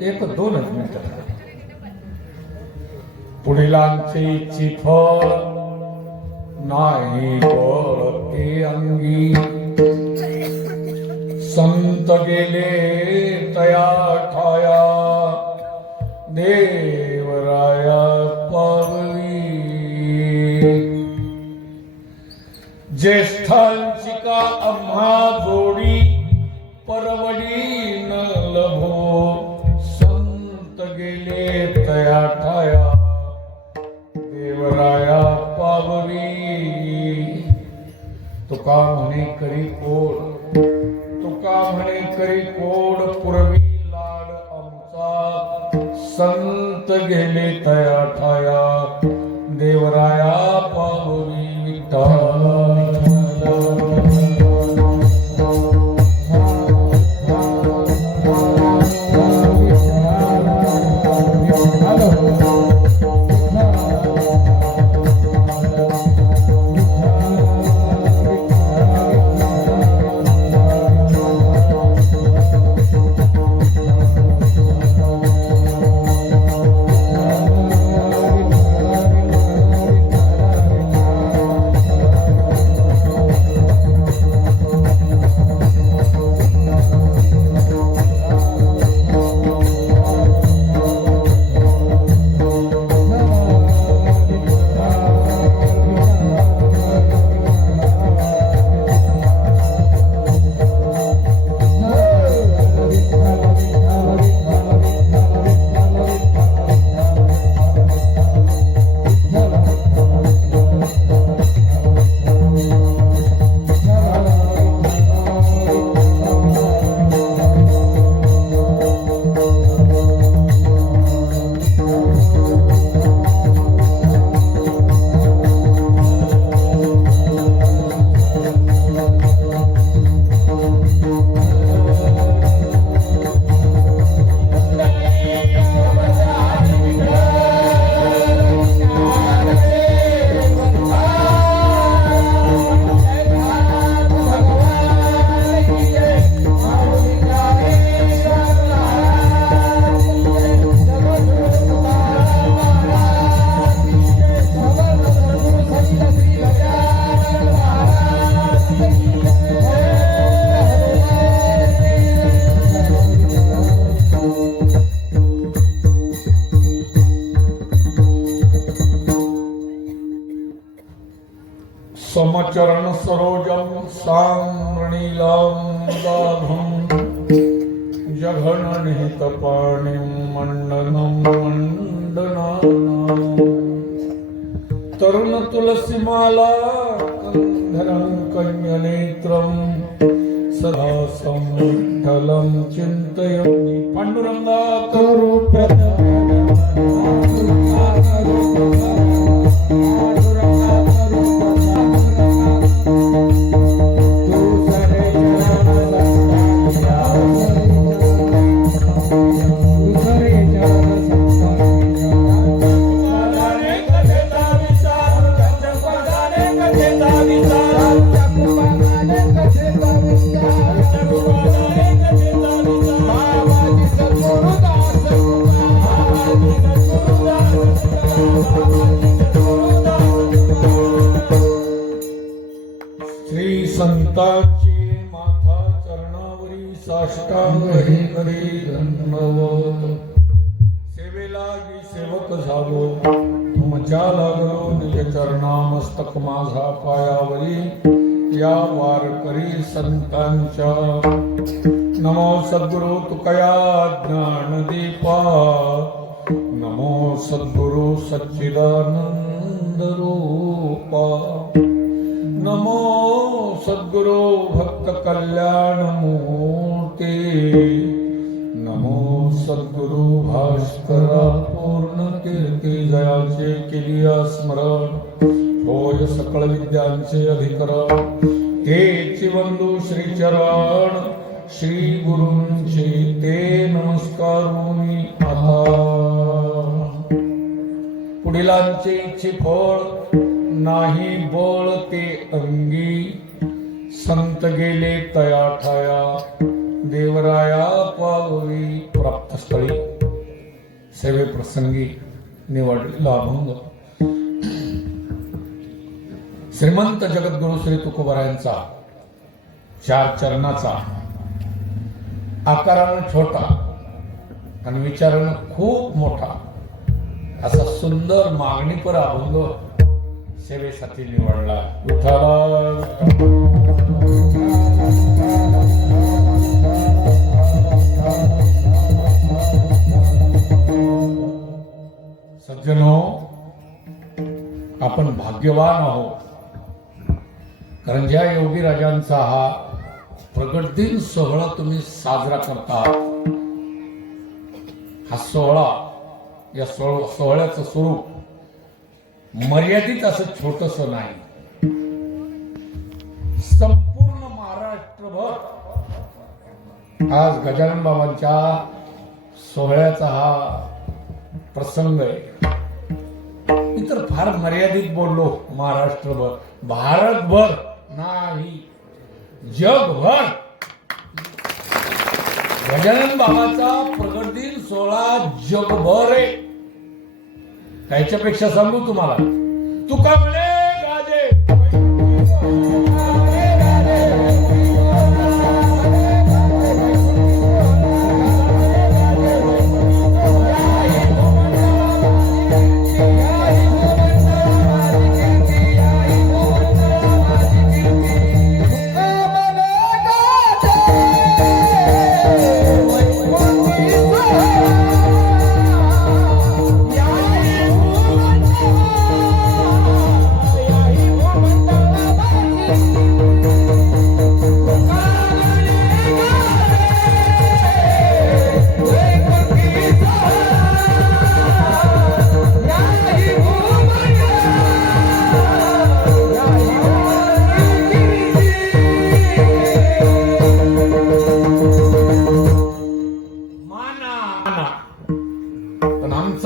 एक दोनच मिनिटं. पुढीलांचे चिफळ नाही ते अंगी, संत गेले तया ठाया देवराया पावली. ज्येष्ठांची का आम्हा जोडी परवडी न लभो, संत गेले तया ठाया देवराया पावली. तुका म्हणे करी कोड, तुका म्हणे करी कोड पुरवी लाड आमचा, संत गेले तया ठाया देवराया पावली. विठ्ठल समचरण सरोजम साम्रणीलां दाभं, जघन निहित पाणिं मंडनं मंडनानां. तरुण तुलसीमाला कंधरं कन्यनेत्रं, सदा संविठ्ठलं चिन्तयामि. पांडुरंगा करो श्री संतांची माथा चरणावरी साष्टांग करी धन्यवाद. सेवेलागी सेवक झालो, तुमच्या लागलो निज चरणा मस्तक माझा पायावरी. या वारकरी संतांच्या नमो सद्गुरु तुकया ज्ञानदीपा, नमो सद्गुरु सच्चिदानंद रूपा, नमो सद्गुरु भक्त कल्याण मूर्ती, नमो सद्गुरु भास्करा पूर्ण कीर्ती. जयाचे केली स्मरण, होय सकळ विद्यांचे अधिकरण. तेची बंधू श्रीचरण, श्री गुरूंचे ते नमस्कारोनी आभार. पुढीलांचे इच्छे फळ नाही बळ ते अंगी, संत गेले तया ठाया देवराया पावली. प्राप्तस्थळी सेवेप्रसंगी निवडलेला अभंग श्रीमंत जगद्गुरु श्री तुकोबारायांचा 4 चरणाचा, आकारानं छोटा आणि विचारानं खूप मोठा असा सुंदर मागणीपर अभंग सेवेसाठी निवडला. सज्जनो, आपण भाग्यवान आहोत, कारण ज्या योगी राजांचा हा प्रगट दिन सोहळा तुम्ही साजरा करता, हा सोहळा, या सोहळ्याचं स्वरूप मर्यादित असं छोटस नाही. संपूर्ण महाराष्ट्रभर आज गजानन बाबांच्या सोहळ्याचा हा प्रसंग आहे. मी तर फार मर्यादित बोललो. महाराष्ट्रभर, भारतभर नाही, जगभर गजानन बाबाचा प्रगट दिन सोहळा जगभर आहे. त्याच्यापेक्षा सांगू तुम्हाला, तुका म्हणे गाजे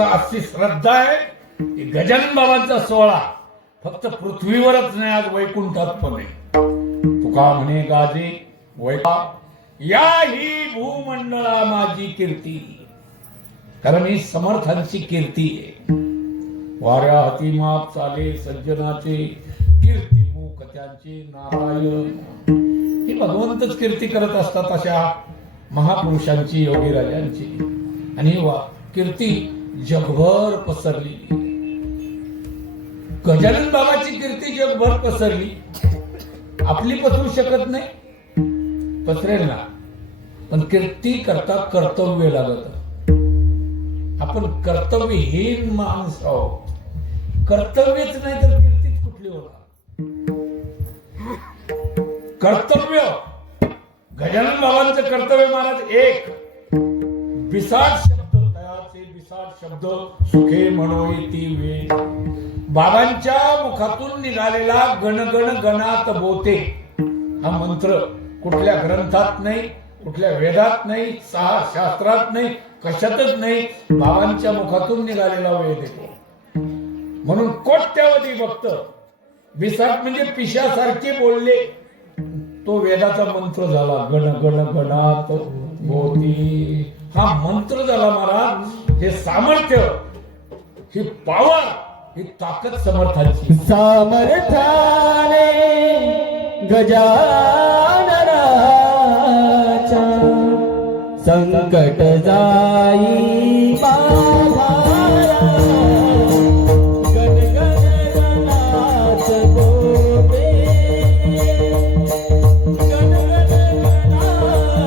अशी श्रद्धा आहे की गजानन बाबांचा सोहळा फक्त पृथ्वीवरच नाही, आज वैकुंठात पण आहे. तुका म्हणे गाजे वैका या ही भूमंडळा माझी कीर्ती, कारण ही समर्थांची कीर्ती आहे. वाऱ्या हाती माप चाले सज्जनाचे, कीर्ती मुख त्यांचे नारायण. ही भगवंतच कीर्ती करत असतात अशा महापुरुषांची, योगीराजांची. आणि कीर्ती जगभर पसरली. गजानन बाबाची कीर्ती जगभर पसरली. आपली पसरू शकत नाही, पसरेल ना, पण कीर्ती करता कर्तव्य लागत. आपण कर्तव्यहीन माणूस आहोत. कर्तव्यच नाही तर कीर्तीच कुठली होणार. कर्तव्य, गजानन बाबांचं कर्तव्य महाराज एक, बिसाट शब्द सुखे म्हणोय ती वेद. बाबांच्या मुखातून निघालेला गणगण गणात बोते हा मंत्र कुठल्या ग्रंथात नाही, कुठल्या वेदात नाही, 6 शास्त्रात नाही, कशातच नाही. बाबांच्या मुखातून निघालेला वेद येतो. म्हणून कोट्यावधी भक्त बिसाट म्हणजे पिशासारखे बोलले, तो वेदाचा मंत्र झाला. गण गण गणात बोती हा मंत्र झाला महाराज. हे सामर्थ्य, ही पॉवर, ही ताकद समर्थांची. सामर्थ्याने गजाननाच्या संकट जाई बाधारा. गण गण गणात बोले, गण गण गणात बोले,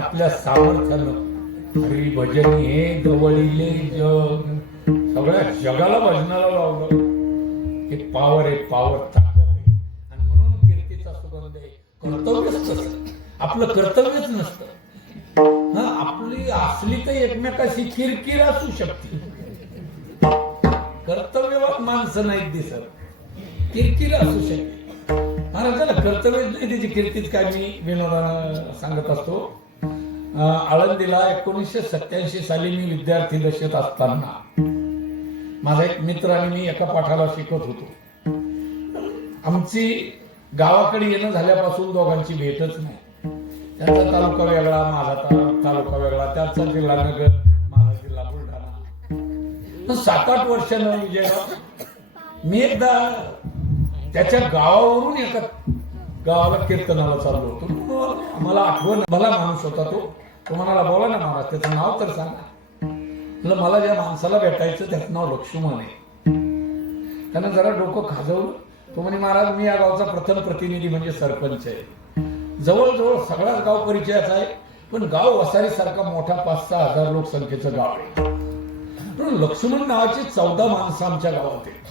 आपल्या सामर्थ्यानं हरी भजनी हे जवळीले जग सगळ्या जगाला भजनाला लावलं. एक पावर आहे, पावर ताकद आहे. आणि म्हणून कीर्तीचा सुगंध आहे. कर्तव्यच तसं, आपलं कर्तव्यच नसतं. हा, आपली असली तर एकमेकाशी किरकिर असू शकते. कर्तव्यवान माणसं नाहीत दिसत, किरकिर असू शकते. महाराजाला कर्तव्य नाही, त्याची कीर्तीच काय मी विनोदानं सांगत असतो. आळंदीला 1987 साली मी विद्यार्थी दशेत असताना माझा एक मित्र आणि मी एका पाठाला शिकत होतो. आमची गावाकडे येणं झाल्यापासून दोघांची भेटच नाही. त्यांचा तालुका वेगळा, माझा तालुका वेगळा, त्याचा जिल्हा नगर, माझा जिल्हा बुलढाणा. 7-8 वर्षानं विजयराव मी एकदा त्याच्या गावावरून एका गावाला कीर्तनाला चाललो होतो. मला आठवण, मला माणूस होता तो म्हणाला, बोला ना महाराज, त्याचं नाव तर सांगा. म्हणलं, मला ज्या माणसाला भेटायचं त्याचं नाव लक्ष्मण आहे. त्यानं जरा डोकं खाजवलं. तो म्हणे, महाराज मी या गावचा प्रथम प्रतिनिधी म्हणजे सरपंच आहे. जवळजवळ सगळाच गाव परिचयाचा आहे, पण गाव वसारीसारखा मोठा 5-6 हजार लोकसंख्येचं गाव आहे. पण लक्ष्मण नावाची 14 माणसं आमच्या गावात आहेत.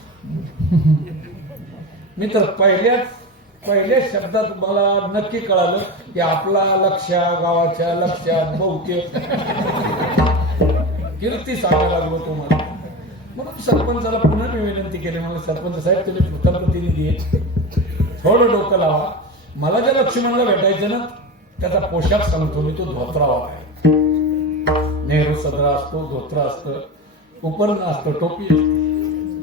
मी तर पहिल्या शब्दात मला नक्की कळालं की आपला लक्ष्या गावाच्या लक्षात बहुतेक कीर्ती सांगायला लागलो तुम्हाला. म्हणून सरपंचाला पुन्हा मी विनंती केली. मला, सरपंच साहेब तुम्ही प्रथम प्रतिनिधी आहे, थोडं डोकं लावा. मला ज्या लक्ष्मणला भेटायचं ना त्याचा पोशाख सांगतो मी, तो धोत्रावा आहे. नेहरू सदरा असतो, धोत्र असतं, उपरण असतं, टोपी असते.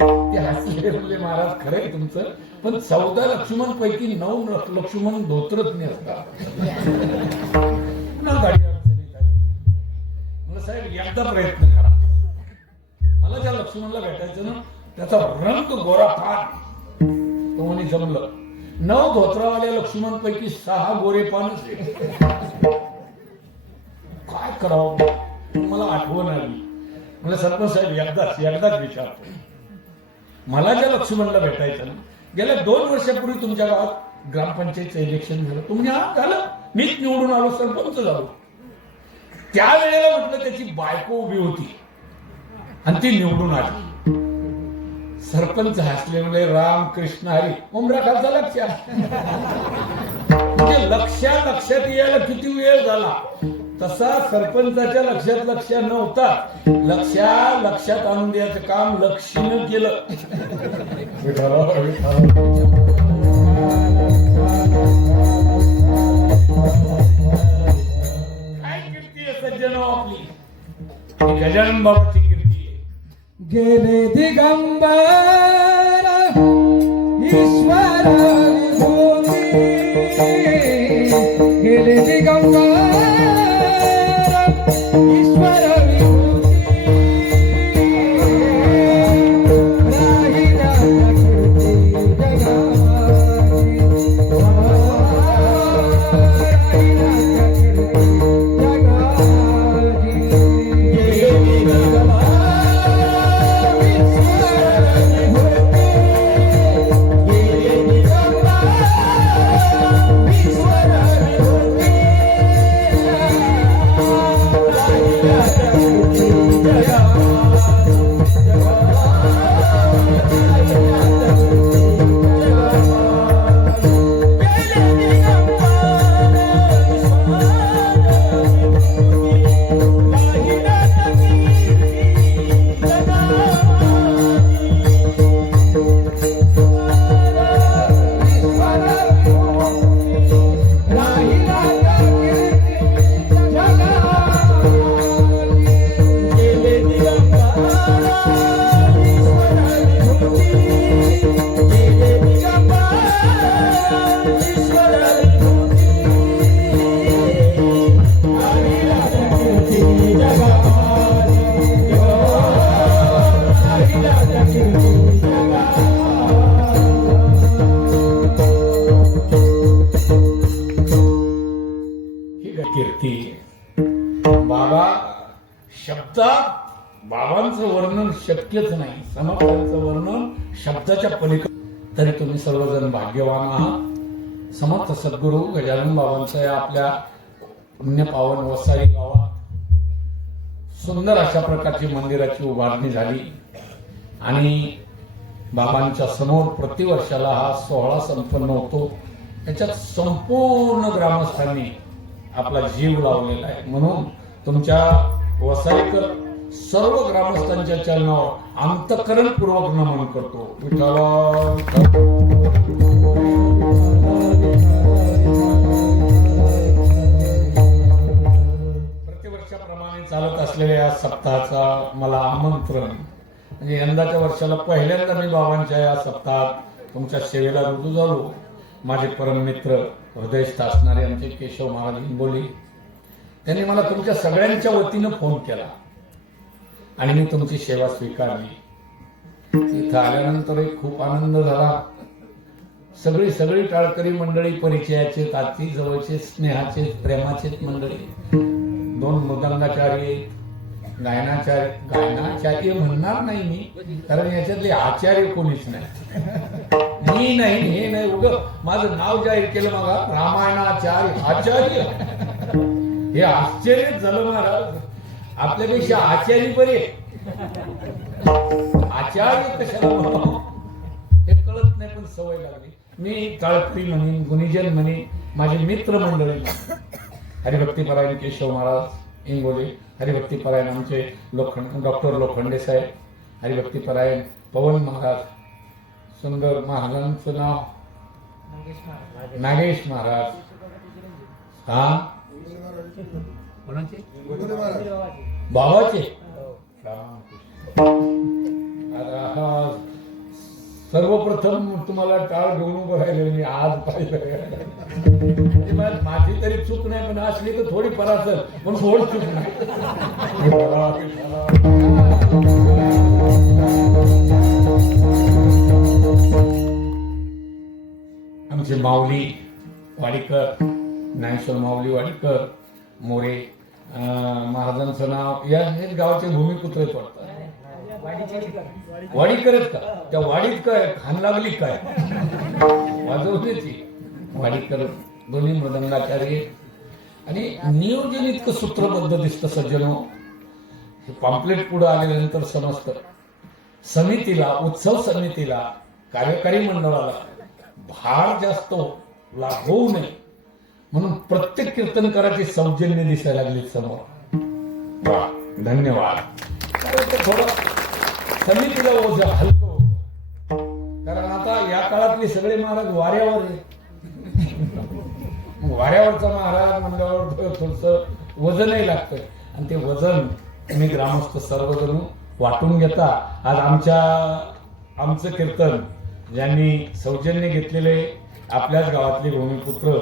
ते हसले, म्हणले, महाराज खरंय तुमचं, पण 14 लक्ष्मण पैकी 9 लक्ष्मण धोत्रच नसतात. पुन्हा गाडी अडचणीत आली. मला, साहेब एकदा प्रयत्न करा. मला ज्या लक्ष्मणला भेटायचं ना त्याचा रंग गोरा फार. तो म्हणे, जमलं. 9 धोत्रावाल्या लक्ष्मण पैकी 6 गोरे पानच आहे. काय करावं मला आठवण आली. मला, सरपंच साहेब एकदाच विचारतो, मला ज्या लक्ष्मणला भेटायचं ना, गेल्या 2 वर्षापूर्वी तुमच्या गावात ग्रामपंचायतचं इलेक्शन झालं. तुम्ही झालं, मीच निवडून आलो, सरपंच झालो. त्यावेळेला म्हटलं त्याची बायको उभी होती आणि ती निवडून आली. सरपंच हसले, म्हणजे राम कृष्ण हरी उमरा खालचा लक्षात. म्हणजे लक्षात यायला किती वेळ झाला, तसा सरपंचाच्या लक्ष नव्हता. लक्षात आणून द्यायचं काम लक्षीनं केलं. काय कीर्ती आहे सज्जनो आपली, गजानन बाबाची कीर्ती आहे. गेले दिगंबर ईश्वर विभूती, गेले दिगंबर ईश्वर विभूती, राहिला कीर्ती जगाची, राहिला कीर्ती जगाची. गेले दिगंबर कीर्ती. बाबा शब्दात बाबांचं वर्णन शक्यच नाही, समर्थांचं वर्णन शब्दाच्या पलीकडे. तरी तुम्ही सर्वजण भाग्यवान आहात. समर्थ सद्गुरू गजानन बाबांचं या आपल्या पुण्यपावन वसाई गावात सुंदर अशा प्रकारची मंदिराची उभारणी झाली. आणि बाबांच्या समोर प्रतिवर्षाला हा सोहळा संपन्न होतो. त्याच्यात संपूर्ण ग्रामस्थांनी आपला जीव लावलेला आहे. म्हणून तुमच्या वसाईकर सर्व ग्रामस्थांच्या चरणावर अंतःकरणपूर्वक नमन करतो. प्रतिवर्षाप्रमाणे चालत असलेल्या या सप्ताहाचा मला आमंत्रण, म्हणजे यंदाच्या वर्षाला पहिल्यांदा मी बाबांच्या या सप्ताहात तुमच्या सेवेला रुजू झालो. माझे परममित्र हृदयस्थ असणारे आमचे केशव महाराज हिंगोली, त्यांनी मला तुमच्या सगळ्यांच्या वतीनं फोन केला आणि मी तुमची सेवा स्वीकारली. तिथं आल्यानंतर खूप आनंद झाला. सगळी टाळकरी मंडळी परिचयाचे, अति जवळचे, स्नेहाचे, प्रेमाचे मंडळी. 2 मृदंगाचार्य, गायनाचार्य म्हणणार नाही मी, कारण याच्यातले आचार्य कोणीच नाही. मी नाही, हे नाही, उगं माझं नाव जाहीर केलं मग रामायणाचार्य आचार्य. हे आश्चर्यच झालं महाराज. आपल्यापेक्षा आचार्य बरे, आचार्य कशाला हे कळत नाही, पण सवय लागली. मी टाळकरी म्हणेन, गुणीजन म्हणेन, माझे मित्र मंडळी, हरिभक्तीपरायण केशव महाराज इंगोले, हरिभक्तीपरायण आमचे डॉक्टर लोखंडे साहेब, हरिभक्तीपरायण पवन महाराज, सुंदर महाराजांचं नाव नागेश महाराज. हा बाबाचे सर्वप्रथम तुम्हाला टाळ घेऊन उभं राहिले मी आज पाहिलं. माझी तरी चूक नाही, पण असली तर थोडी फार असेल, पण थोडी चूक नाही. आमचे माऊली वाडीकर, ज्ञानेश्वर माऊली वाडीकर मोरे महाराजांचं नाव, या हेच गावाचे भूमिपुत्र पडतात. वाडीकरच का? त्या वाडीत काय खान लागली काय वाजवण्याची? वाडीकर दोन्ही मृदंगाचार्य. आणि नियोजन इतकं सूत्रबद्ध दिसतं सज्जनो. हे पॉम्पलेट पुढे आल्यानंतर समजतं. समितीला, उत्सव समितीला, कार्यकारी मंडळाला भार जास्त होऊ नये म्हणून प्रत्येक कीर्तनकाराची सौजन्य दिसायला लागली समोर. वा, धन्यवाद. थोडं समितीला ओझं हलकं होतं, कारण आता या काळातले सगळे महाराज वाऱ्यावर आहे. वाऱ्यावरचा महाराज मंडळावर थोडस वजनही लागतं, आणि ते वजन तुम्ही ग्रामस्थ सर्वजण वाटून घेता. आज आमचं कीर्तन ज्यांनी सौजन्य घेतलेले आपल्याच गावातले भूमिपुत्र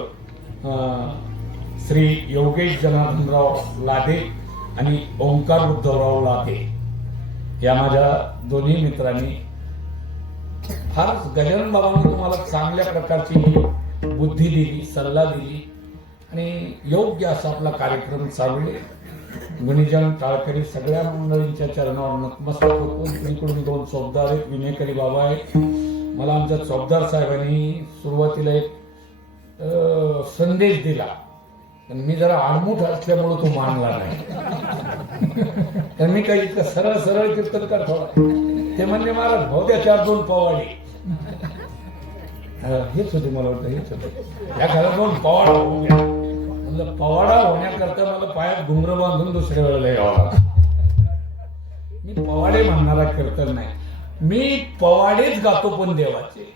श्री योगेश जनार्दनराव लादे आणि ओंकार उद्धवराव लादे या माझ्या दोन्ही मित्रांनी फारच गजानन बाबांनी तुम्हाला चांगल्या प्रकारची बुद्धी दिली, सल्ला दिली आणि योग्य असा आपला कार्यक्रम चालवले. गुणीजन टाळकरी सगळ्या मंडळींच्या चरणावर नतमस्तक होतो. इकडून 2 चौकदार आहेत, विनयकरी बाबा आहेत. मला आमच्या चौकदार साहेबांनी सुरुवातीला एक संदेश दिला, पण मी जरा आडमुठ असल्यामुळे तो मानला नाही. तर मी काही इतकं सरळ कीर्तन करतो. ते म्हणजे महाराज भाऊ द्या 4-2 पवाडी. हेच होते, मला वाटतं हेच होते. या घरात 2 पवाडा होऊ द्या. म्हणलं पवाडा होण्याकरता मला पायात घुंगर बांधून दुसऱ्या वेळेला यावं. मी पवाडे म्हणणारा कीर्तन नाही, मी पवाडेच गातो पण देवाचे.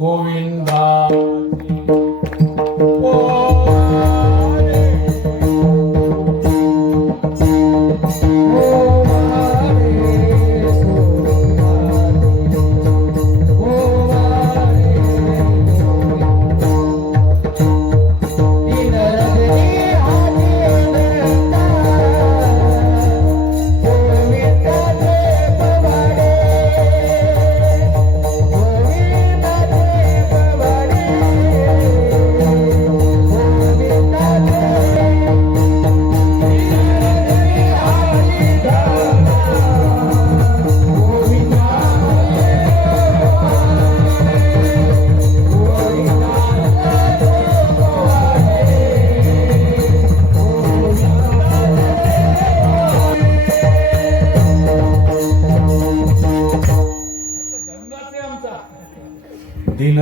गोविंदा गोविंदा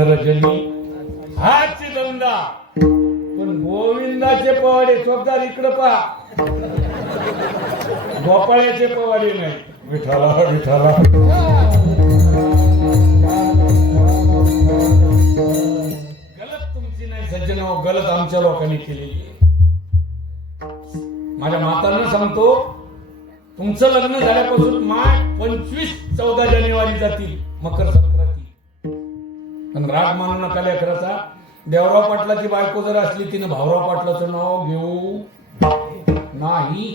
रजनी हाच धंदा. पण गोविंदाचे पवाडे चोपदार इकडं पहा, गोपाळ्याचे पवाडे नाही. विठाला विठाला गलत तुमची नाही सज्जनो, गलत आमच्या लोकांनी केलेली आहे. माझ्या मातांना सांगतो, तुमचं लग्न झाल्यापासून माय 25-14 जानेवारी जातील मकर संक्रांती. पण राग मानू नका लेकराचा. देवराव पाटलाची बायको जर असली, तिने भाऊराव पाटलाचं नाव घेऊ नाही,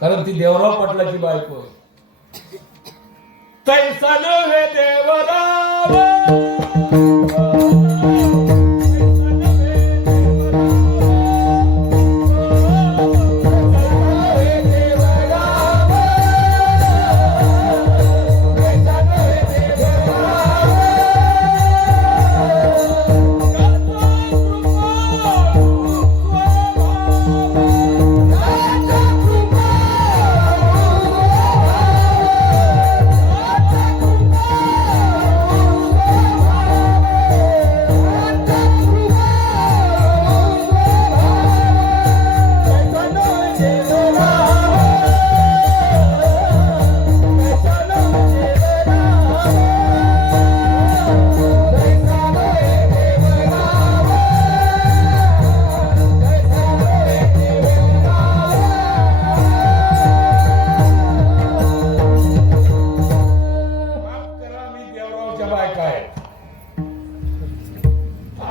कारण ती देवराव पाटलाची बायको आहे. तैसा नव्हे देवराव,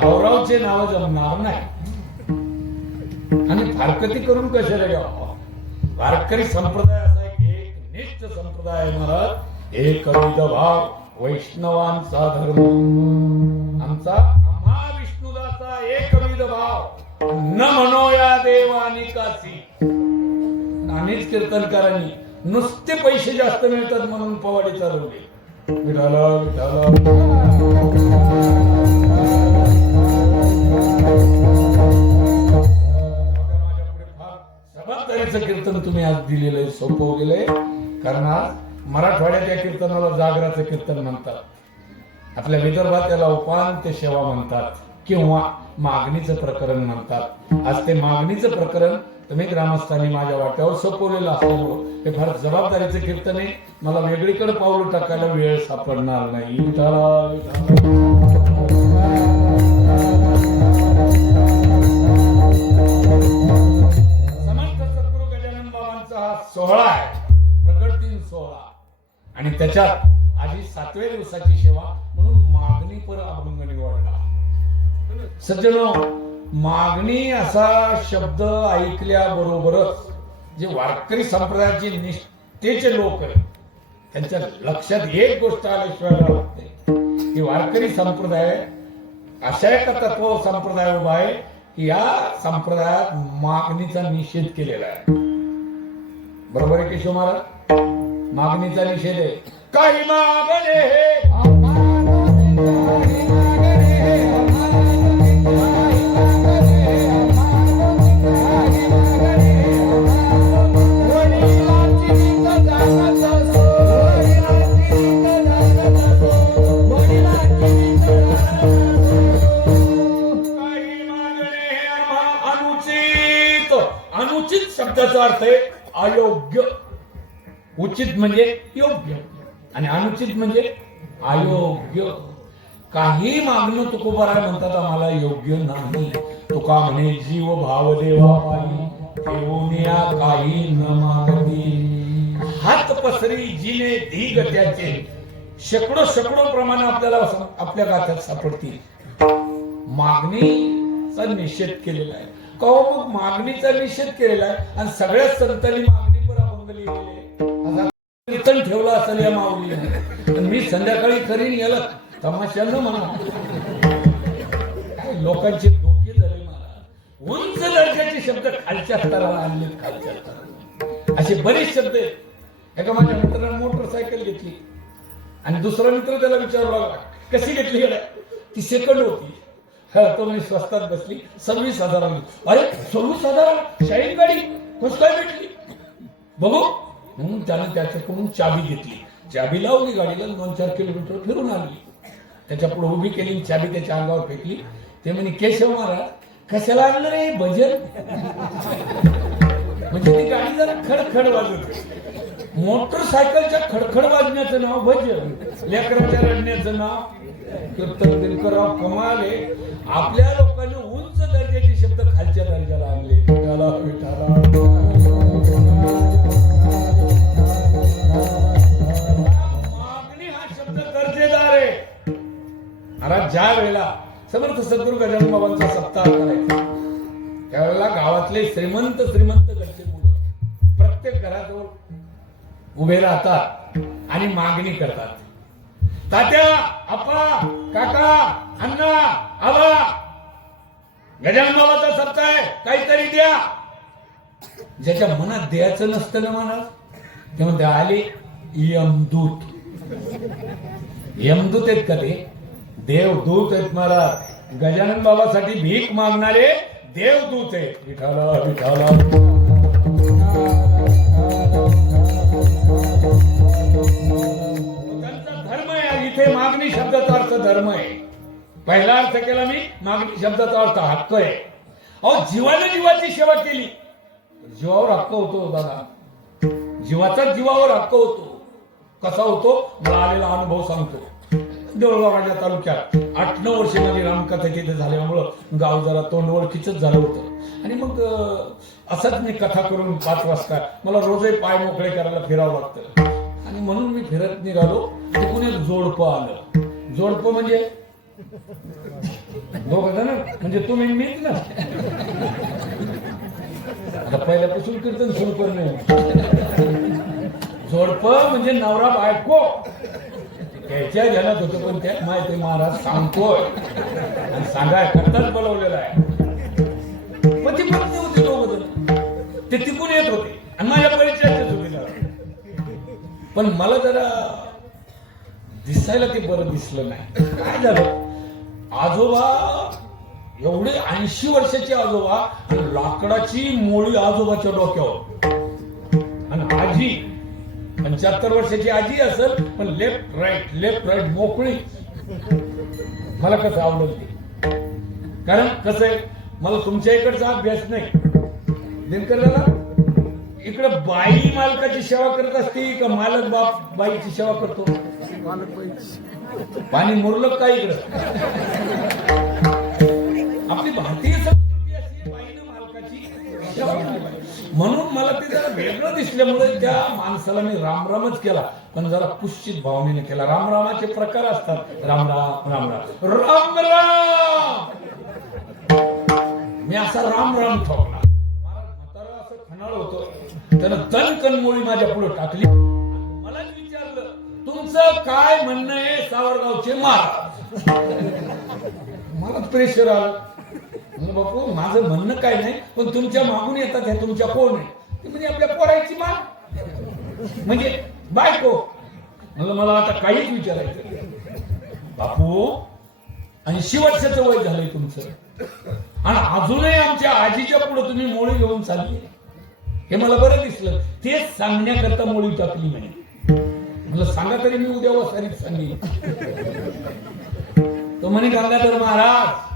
भाऊरावचे नाव जमणार नाही. आणि फारकती करून कशाला घ्यावं. वारकरी संप्रदाय असा एक निष्ठ संप्रदाय आहे महाराज. एक भाव वैष्णवांचा धर्म. आमचा आम्हा विष्णुदाचा एकविध भाव. न म्हणो या देवानी कासी. नानीच कीर्तनकारांनी नुसते पैसे जास्त मिळतात म्हणून पवाडी चालवले. विठाला विठाला जबाबदारीचं कीर्तन तुम्ही आज दिलेलं आहे, सोपं गेलंय. कारण आज मराठवाड्यात या कीर्तनाला जागराचं कीर्तन म्हणतात. आपल्या विदर्भात त्याला उपांत्य सेवा म्हणतात किंवा मागणीचं प्रकरण म्हणतात. आज ते मागणीचं प्रकरण तुम्ही ग्रामस्थांनी माझ्या वाट्यावर सोपवलेलं असल्यामुळं हे फार जबाबदारीचं कीर्तन आहे. मला वेगळीकडे पाऊल टाकायला वेळ सापडणार नाही. सोहळा आहे, प्रकट दिन सोहळा. आणि त्याच्यात आधी 7व्या दिवसाची सेवा म्हणून मागणी पर अभंग निवडला. सज्जनो, मागणी असा शब्द ऐकल्याबरोबरच जे वारकरी संप्रदायाचे निष्ठेचे लोक आहेत त्यांच्या लक्षात एक गोष्ट आल्याशिवाय लागते की वारकरी संप्रदाय अशा एका तत्व संप्रदाय उभा आहे की या संप्रदायात मागणीचा निषेध केलेला आहे. बरोबर आहे केशव महाराज? मागणीचा निषेध आहे. काही मागणे हे अनुचित शब्दाचा अर्थ आहे अयोग्य. उचित म्हणजे योग्य आणि अनुचित म्हणजे अयोग्य. काही मागणं तुकोबाराय म्हणतात आम्हाला योग्य नाही. तुका म्हणे जीव भाव देवा पायी ठेवूनिया काही न मागती. हात पसरी जिने धीगत्याचे शेकडो प्रमाणे आपल्याला आपल्या गाथ्यात सापडतील. मागणीचा निषेध केलेला आहे. मग मागणीचा निषेध केलेला आहे आणि सगळ्या संतांनी मागणी पर अभंग लिहिलेले. कीर्तन ठेवलं असेल या माऊलीने. मी संध्याकाळी करीन याला तमाशानं म्हणा. लोकांचे डोके झाले मला. उंच दर्जाचे शब्द खालच्या स्तराला आणले. खालच्या स्तराला असे बरेच शब्द आहेत. एका माझ्या मित्राने मोटरसायकल घेतली आणि दुसरा मित्र त्याला विचारू लागला कशी घेतली. ती सेकंड होती. तो म्हणजे स्वस्तात बसली. 26,000. अरे 26,000 शाईन गाडी कसं काय भेटली बघू. म्हणून त्याने त्याच्याकडून चाबी घेतली. चाबी लावली गाडीला. 2-4 किलोमीटर फिरून आणली. त्याच्या पुढे उभी केली, चाबी त्याच्या अंगावर फेकली. ते म्हणे, केशव महाराज कशाला आणलं रे भजन? म्हणजे ती गाडी जरा खडखड वाजत होती. मोटरसायकलच्या खडखड वाजण्याचं नाव भजन, लेकराच्या रडण्याचं नाव कीर्तन. दिनकरराव कमाल आहे. आपल्या लोकांनी उंच दर्जाचे शब्द खालच्या दर्जाला आणले. विठाला विठाला मागणी हा शब्द दर्जेदार आहे. आता ज्या वेळेला समर्थ सद्गुरू गजानन बाबांचा सप्ताह करायचा त्यावेळेला गावातले श्रीमंत घरचे मुलं प्रत्येक घराजवळ उभे राहतात आणि मागणी करतात. तात्या, आपा, काका, अण्णा, आबा, गजानन बाबाचा सप्ताह आहे, काहीतरी द्या. ज्याच्या मनात द्यायचं नसतं ना मनात, ते म्हणते आले यमदूत. यमदूत आहेत का ते? देवदूत आहेत. मला गजानन बाबासाठी भीक मागणारे देवदूत आहेत. विठाला विठाला त्यांचा धर्म आहे. इथे मागणी शब्दाचा अर्थ धर्म आहे. पहिला अर्थ केला मी, मागणी शब्दाचा अर्थ हक्क आहे. अहो, जीवाने जीवाची सेवा केली, जीवावर हक्क होतो दादा. जीवाचा जीवावर हक्क होतो. कसा होतो? मला आलेला अनुभव सांगतो. देऊळगाव तालुक्यात 8-9 वर्षे माझी रामकथा तिथे झाल्यामुळं गाव जरा तोंड ओळखीच झालं होतं. आणि मग असंच मी कथा करून 5 वाजता मला रोजही पाय मोकळे करायला फिरावं लागतं. आणि म्हणून मी फिरत निघालो. तिकडून एक जोडपं आलं. जोडपं म्हणजे दोघं जण, म्हणजे तुम्ही मीच ना. आता पहिल्यापासून कीर्तन सुरू करणे. जोडपं म्हणजे नवरा बायको त्याच्या जनात होतं. पण त्यात माहिती महाराज सांगतोय आणि सांगाय करताच बोलवलेला आहे. पती पत्नी होते दोघं. ते तिकून येत होते आणि माझ्या परिचयाचेच होते. पण मला जरा दिसायला ते बरं दिसलं नाही. काय झालं? आजोबा एवढे 80 वर्षाचे आजोबा आणि लाकडाची मोळी आजोबाच्या डोक्यावर, आणि आजी 75 वर्षाची आजी असेल, पण लेफ्ट राईट मोकळी. मला कसं आवडत ते, कारण कसं आहे, मला तुमच्या इकडचा अभ्यास नाही. दिनकरला इकडे बाई मालकाची सेवा करत असते का मालक बाप बाईची सेवा करतो? पाणी मुरलं का इकडं? आपली भारतीय संस्कृती अशी बाईनं मालकाची सेवा केली. म्हणून मला ते जरा वेगळं दिसल्यामुळे त्या माणसाला मी रामरामच केला, पण जरा कुश्चित भावनेने केला. रामरामाचे प्रकार असतात. राम राम राम राम राम राम. मी असा राम राम ठोकला. मला म्हातारा असं खणाळ होतं. त्यानं दणकनमोळी माझ्या पुढे टाकली. मलाच विचारलं, तुमचं काय म्हणणं आहे सावरगावचे महाराज? मला प्रेशर आलं. बापू, माझं म्हणणं काय नाही, पण तुमच्या मागून येतात हे तुमच्या कोण आहे? ते म्हणजे आपल्या पोरायची मान, म्हणजे बायको. म्हणलं मला आता काहीच विचारायचं बापू. 80 वर्षाचं वय झालंय तुमचं, आणि अजूनही आमच्या आजीच्या पुढे तुम्ही मोळी घेऊन चालली. हे मला बरं दिसलं. तेच सांगण्याकरता मोळी टाकली म्हणे. म्हणलं सांगा तरी मी उद्या वसारीत सांगेन. तो म्हणे, गंगाधर महाराज,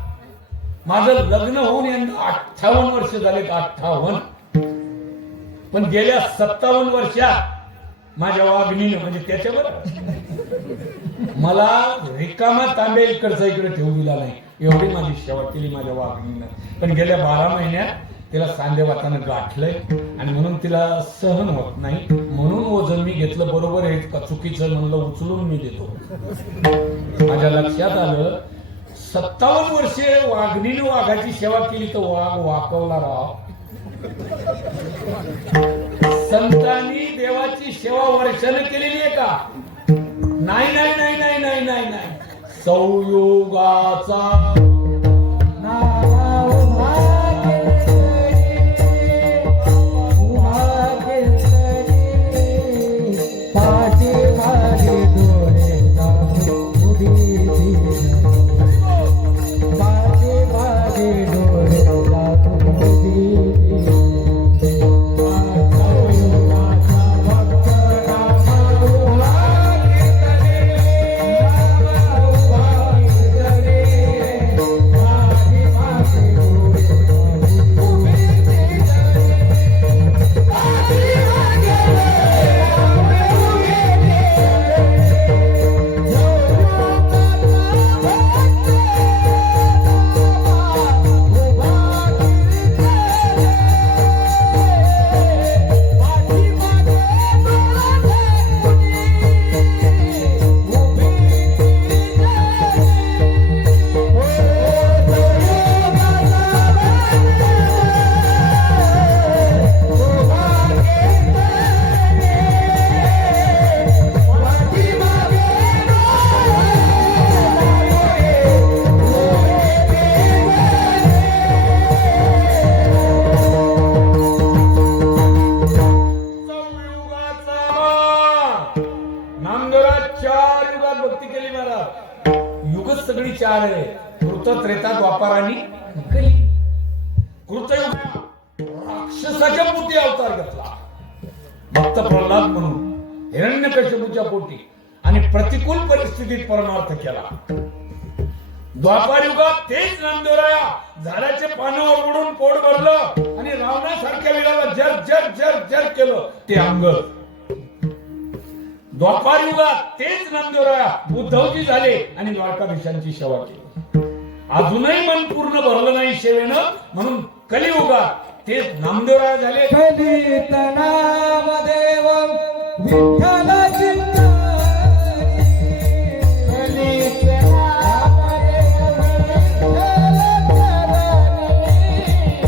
माझं लग्न होऊन यंदा 58 वर्ष झालेत. 58. पण गेल्या 57 वर्षात माझ्या वागणीनं, म्हणजे त्याच्यावर मला रिकामा तांबे इकडचा इकडे ठेवू दिला नाही. एवढी माझी सेवा केली माझ्या वागणीनं. पण गेल्या 12 महिन्यात तिला सांधेवातानं गाठलंय, आणि म्हणून तिला सहन होत नाही. म्हणून वजन मी घेतलं. बरोबर आहे का चुकीचं म्हणलं, उचलून मी देतो. माझ्या लक्षात आलं 57 वर्षे वाघणीने वाघाची सेवा केली तर वाघ वाकवला राव. संतांनी देवाची सेवा वर्षाने केलेली आहे का? नाही नाही नाही नाही नाही नाही नाही. संयोगाचा महाराज युगच सगळी चार आहे. कृत, त्रेता, द्वापार आणि कली. कृतयुग राक्षसाच्या पोटी अवतार घेतला, भक्त प्रल्हाद म्हणून हिरण्यकश्यपूच्या पोटी, आणि प्रतिकूल परिस्थितीत परमार्थ केला. द्वापार युगात तेच नामदेवराया झाडाचे पानं ओरडून पोट भरलं आणि रावणासारख्या वीराला जर जर जर जर केलं ते अंग. द्वापार युगात तेच नामदेवराया उद्धवजी झाले आणि द्वारकाधीशांची सेवा केली. अजूनही मन पूर्ण भरलं नाही सेवेनं, म्हणून कलियुगात तेच नामदेवराया झाले. कलित नामदेव विठ्ठल चिंतामणी.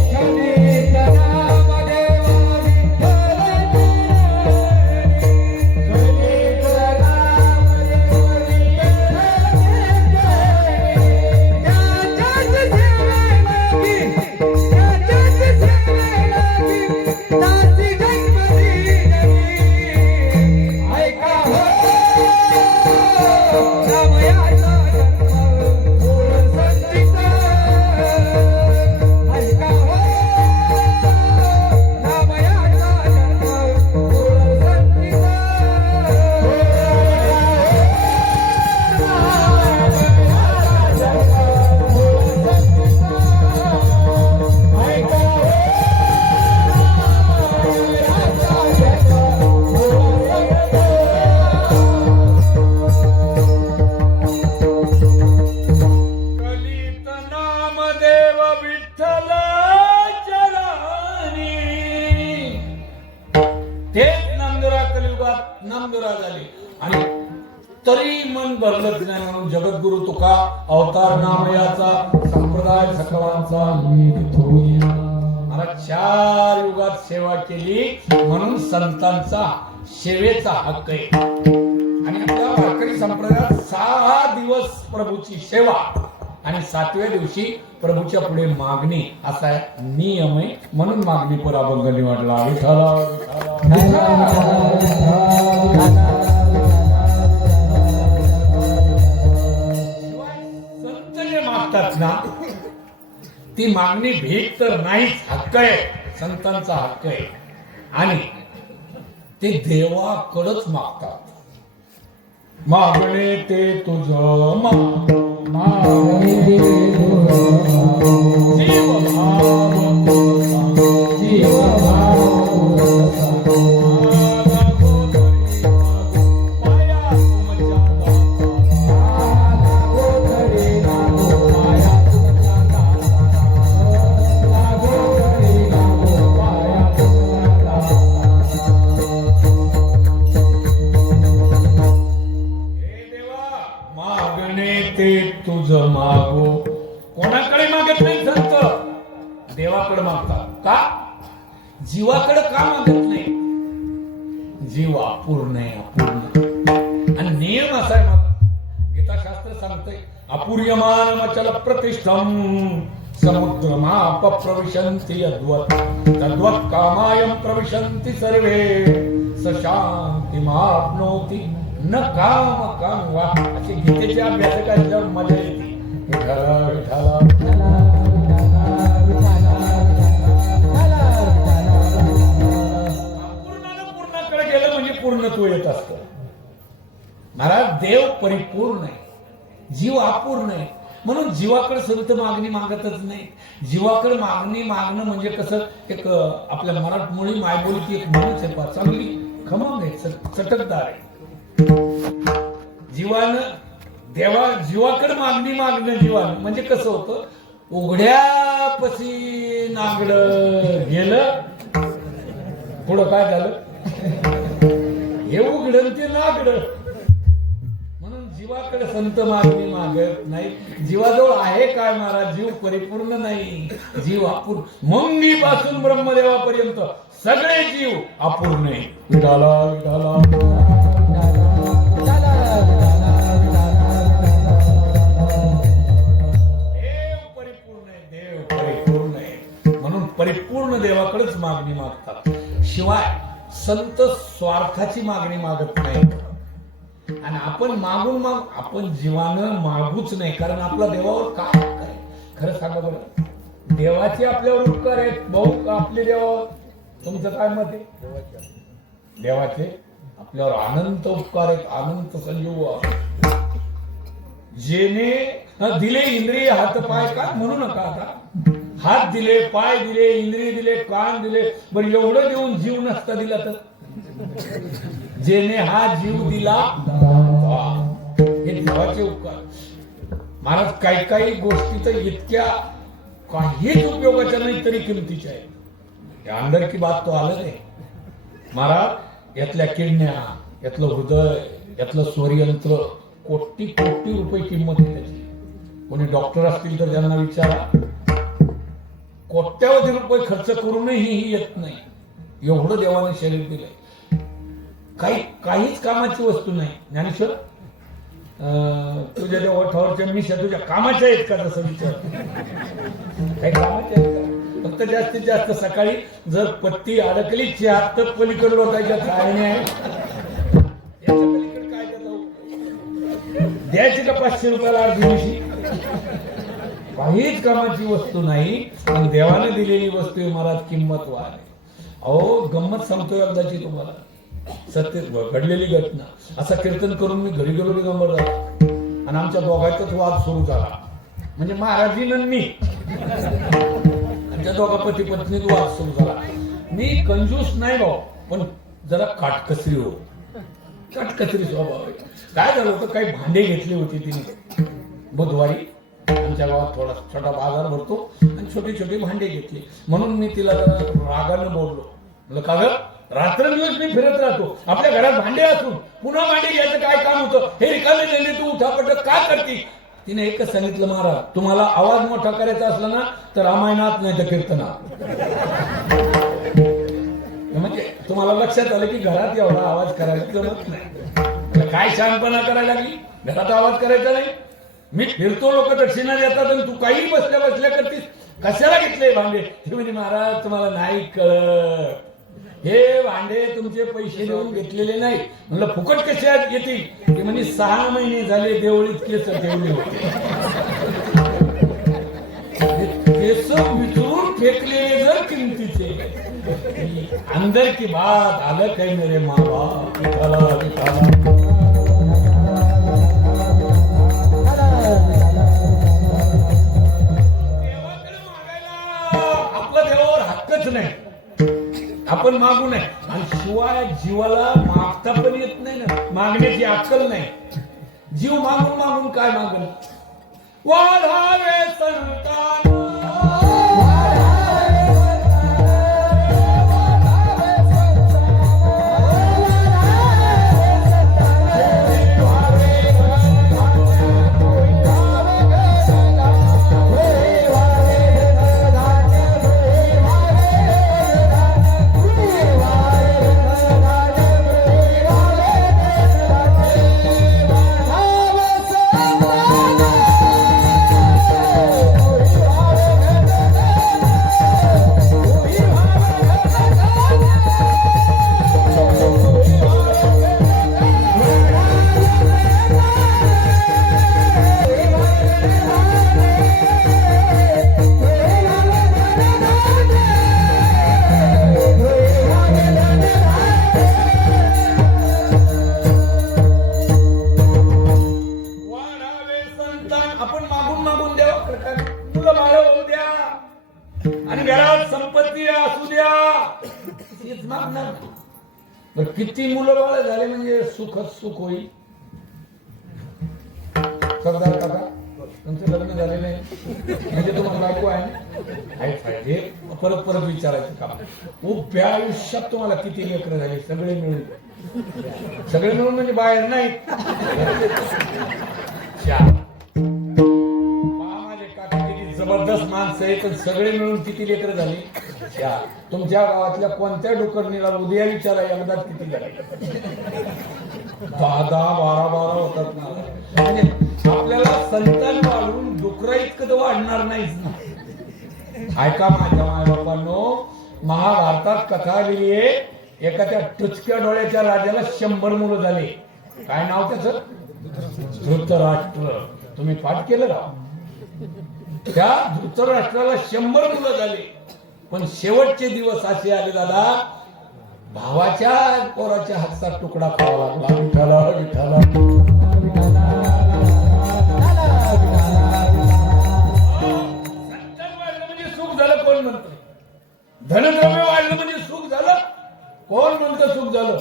कलित नामदेव विठ्ठल चिंतामणी. कलित नामदेव विठ्ठल चिंतामणी. कलित नामदेव कलित नामदेव विठ्ठल चरणी. तेच नामदेवरा कलियुगात नामदेवरा झाले आणि तरी मन भरलंच नाही, म्हणून जगद्गुरु तुका अवतार नामयाचा संप्रदाय सकलांचा मला 4 युगात सेवा केली, म्हणून संतांचा सेवेचा हक्क आहे. आणि आपल्या वारकरी संप्रदायात 6 दिवस प्रभूची सेवा आणि 7व्या दिवशी प्रभूच्या पुढे मागणी असा नियम आहे, म्हणून मागणी पर अभंग निवडला. विठ्ठला संत जे मागतात ना, ती मागणी भीक तर नाहीच, हक्क आहे, संतांचा हक्क आहे. आणि ते देवाकडच मागतात. मागणे ते तुझं मागणी जीव भाव जीव भाव पाया तुमच्या ते तुझं मागो. कोणाकडे मागत नाही संत, देवाकडे मागतात. का? जीवाकडे का मागत नाही? जीव अपूर्ण आहे, अपूर्ण. आणि नियम असा आहे, मग गीताशास्त्र सांगतंय अपूर्यमान अचल प्रतिष्ठम समुद्रमाप प्रविशन्ति यद्वत् तद्वत् कामायं प्रविशन्ति सर्वे स शान्तिमाप्नोति न काम काम वा. अशी गीतेच्या अभ्यासकांच्या मजा येते. विठ्ठला विठ्ठला अपूर्णानं पूर्णाकडे गेलं म्हणजे पूर्णत्व येत असतं. महाराज देव परिपूर्ण आहे, जीव अपूर्ण आहे, म्हणून जीवाकडे संत मागणी मागतच नाही. जीवाकडे मागणी मागणं म्हणजे कसं, एक आपल्या मराठमोळी मायबोलीची एक म्हणच आहे, चांगली खमंग आहे, चटकदार आहे. जीवाकडे मागणी मागणं जीवानं म्हणजे कसं होतं, उघड्यापशी नागड गेलं, पुढं काय झालं, हे उघडं ते नागड. म्हणून जीवाकडे संत मागणी मागत नाही. जीवाजवळ आहे काय महाराज, जीव परिपूर्ण नाही, जीव अपूर्ण. मंगीपासून ब्रह्मदेवापर्यंत सगळे जीव अपूर्ण आहे. विठाला विठाला परिपूर्ण देवाकडेच मागणी मागतात. शिवाय संत स्वार्थाची मागणी मागत नाही. आणि आपण मागून आपण जीवानं मागूच नाही, कारण आपला देवावर काय हक्क आहे? खरं सांगा बरं, देवाचे आपल्यावर उपकार आहेत भाऊ, आपले देवावर तुमचं काय मत आहे? देवाचे आपल्यावर अनंत उपकार आहेत, अनंत संजीव आहे. जेने दिले इंद्रिय हात पाय, का म्हणू नका आता, हात दिले, पाय दिले, इंद्रिय दिले, कान दिले, बरं एवढं देऊन जीव नसता दिला तर? जेने हा जीव दिला, हे देवाचे उपकार. महाराज काही काही गोष्टी तर इतक्या काहीच उपयोगाच्या नाही तरी किमतीच्या आहेत. अंदर की बात तो आलं नाही महाराज. यातल्या किडण्या, यातलं हृदय, यातलं स्वरयंत्र, कोटी कोटी रुपये किंमत आहे त्याची. कोणी डॉक्टर असतील तर त्यांना विचारा, कोट्यावधी रुपये खर्च करूनही ही येत नाही, एवढं देवाने शरीर दिलंय. काहीच कामाची वस्तू नाही. ज्ञानेश्वर, तुझ्या त्या ओठावरच्या मिशा तुझ्या कामाच्या आहेत का? तसं विचार, काही कामाच्या आहेत का? फक्त जास्तीत जास्त सकाळी जर पत्ती अडकली चहा तर पलीकडे लोटायच्या काय नाही, याच्या पलीकडे काय त्याचा उपयोग? द्यायची का 500 रुपयाला अर्धी मिशी? काहीच कामाची वस्तू नाही, पण देवाने दिलेली वस्तू आहे महाराज, किंमत वाढ. अहो गंमत सांगतोय एकदाची तुम्हाला, सत्य घडलेली घटना. असा कीर्तन करून मी घरी गेलो दिगंबर झाला, आणि आमच्या दोघांचाच वाद सुरू झाला. म्हणजे महाराजीन आणि मी, आमच्या दोघा पती पत्नीत वाद सुरू झाला. मी कंजूस नाही भाऊ, पण जरा काटकसरी हो, काटकसरी स्वभाव आहे. काय झालं होतं, काही भांडे घेतली होती तिने बुधवारी. आमच्या गावात थोडा छोटा बाजार भरतो आणि छोटी छोटी भांडे घेतली, म्हणून मी तिला रागानं बोललो. म्हणलं का ग, रात्रंदिवस मी फिरत राहतो, आपल्या घरात भांडे असून पुन्हा भांडे घ्यायचं काय काम होतं? हे रिकामे नेले तू उठापट का करते? तिने एकच सांगितलं, महाराज तुम्हाला आवाज मोठा करायचा असला ना तर रामायणात नाही तर कीर्तनात. म्हणजे तुम्हाला लक्षात आलं की घरात एवढा आवाज करायला जमत नाही. काय शहाणपणा करायला लागली, घरात आवाज करायचा नाही? मी फिरतो, लोक दक्षिणा देतात आणि तू काही बसल्या बसल्या करतीस, कशाला घेतले भांडे? ते म्हणजे महाराज तुम्हाला नाही कळत, हे भांडे तुमचे पैसे देऊन घेतलेले नाही. म्हणलं फुकट कशा येतील? ते म्हणजे 6 महिने झाले देवळीत केस ठेवले होते, केस विचारून फेकलेले जर किमतीचे. अंदर की बात आलं काही मेरे माँ बाप, विठाला विठाला. आपला देवावर हक्कच नाही, आपण मागू नये. आणि शिवाय जीवाला मागता पण येत नाही ना, मागण्याची अक्कल नाही. जीव मागून मागून काय मागल? वाढावे संतान, आपण मागून मागून देवा मुलं बाळ होऊ द्या आणि घरात संपत्ती असू द्या, हेच मागणार. बरं किती मुलं बाळ झाले म्हणजे सुखच सुख होईल? सरदार काका तुमचं लग्न झाले नाही म्हणजे तुम्हाला बायको आहे? हे परत परत विचारायचं काम. उभ्या आयुष्यात तुम्हाला किती लेकरं झाली? सगळे मिळून, सगळे मिळून म्हणजे बाहेर नाही. जबरदस्त माणसं आहे, पण सगळे मिळून किती लेकरं झाली? तुमच्या गावातल्या कोणत्या डुकरणीला उद्या विचारा एकदाच किती झाले? 10, 12 होतात ना. म्हणजे आपल्याला संतान वाढून डुकरा इतकं तर वाढणार नाहीच ना. ऐका माझ्या मायबापांनो, महाभारतात कथा लिहिली आहे, एका त्या टुचक्या डोळ्याच्या राजाला 100 मुलं झाले. काय नाव त्याचं? धृतराष्ट्र. तुम्ही पाठ केलं का? त्या धृतराष्ट्राला 100 मुलं झाली, पण शेवटचे दिवस असे आले दादा, भावाच्या पोराच्या हातचा तुकडा खावा लागला. विठाला विठाला संतान वाढलं म्हणजे सुख झालं कोण म्हणतं? धनद्रव्य वाढलं म्हणजे सुख झालं कोण म्हणतं? सुख झालं.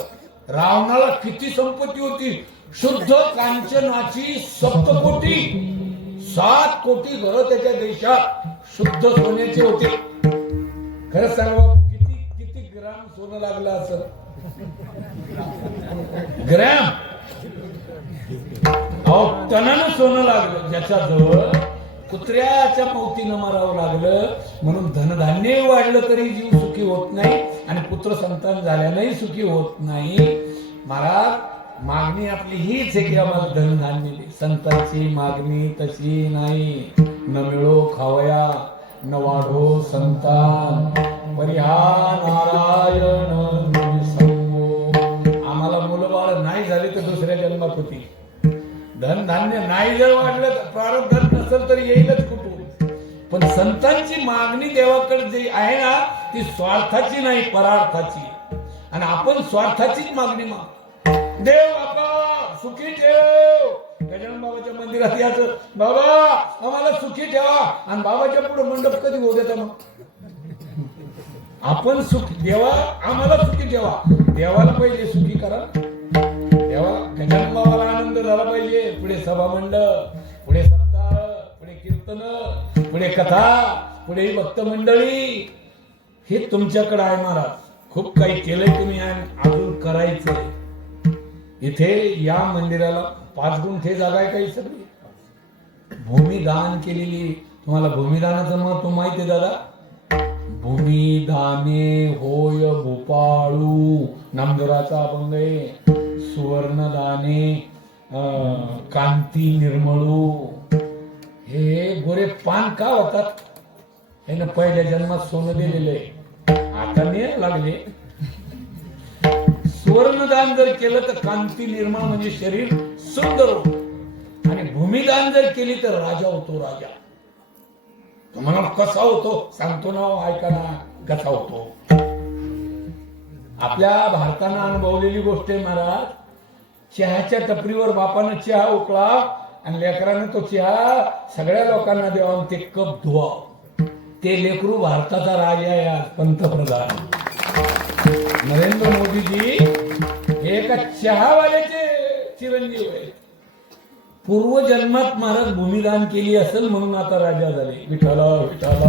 रावणाला किती संपत्ती होती? शुद्ध कांचनाची 7 कोटी घरं त्याच्या देशात शुद्ध सोन्याची होती. खरं सांगा, किती किती ग्राम सोनं लागलं असं? ग्रॅम अहो टनानं सोनं लागलं. ज्याच्याजवळ कुत्र्याच्या मौतीनं मारावं लागलं. म्हणून धनधान्य वाढलं तरी जीव सुखी होत नाही आणि पुत्र संतान झाल्यानंही सुखी होत नाही. महाराज, मागणी आपली हीच आहे की आम्हाला धनधान्य दे. संतांची मागणी तशी नाही. न मिळो खावया न वाढो संतान, परिहा नारायण निसंगो. आम्हाला मुलं बाळ नाही झाली तर दुसऱ्या जन्मात होती. धनधान्य नाही जर वाढलं तर प्रारब्ध नसेल तर येईलच कुठून. पण संतांची मागणी देवाकडे जी आहे ना, ती स्वार्थाची नाही, परार्थाची. आणि आपण स्वार्थाचीच मागणी मागतो. देव बाबा सुखी ठेव. गजानन बाबाच्या मंदिरात यायचं, बाबा आम्हाला सुखी ठेवा. आणि बाबाच्या पुढे मंडप कधी होऊ देता? मग आपण सुख, देवा आम्हाला सुखी ठेवा. देवाला पहिले सुखी करा. देवा गजानन बाबाला आनंद झाला पाहिजे. पुढे सभा मंडप, पुढे सप्ताह, पुढे कीर्तन, पुढे कथा, पुढे भक्त मंडळी. हे तुमच्याकडे आहे महाराज. खूप काही केलंय तुम्ही, अजून करायचंय. इथे या मंदिराला 5 गुंठे जागा आहे काही सगळी. भूमिदान केलेली. तुम्हाला भूमिदानाचं महत्व माहिती आहे दादा? भूमिदाने होय भूपाळू, नामदेवाचा अभंग आहे. सुवर्णदाने कांती निर्मळू. हे गोरे पान का होतात? हे ना पहिल्या जन्मात सोनं दिलेलं आहे, आता नाही लागले. सुवर्णदान जर केलं तर कांती निर्माण म्हणजे शरीर सुंदर होतं. आणि भूमिदान जर केली तर राजा होतो. राजा तुम्हाला कसा होतो सांगतो ना, ऐका ना. कसा होतो? आपल्या भारतानं अनुभवलेली गोष्ट आहे महाराज. चहाच्या टपरीवर बापानं चहा उकळा आणि लेकरानं तो चहा सगळ्या लोकांना द्यावा, ते कप धुवा. ते लेकरू भारताचा राजा आहे आज, पंतप्रधान नरेंद्र मोदीजी हे एका चहावाल्याचे चिरंजीव आहेत. पूर्वजन्मात महाराज भूमिदान केली असेल म्हणून आता राजा झाले. विठाला विठाला.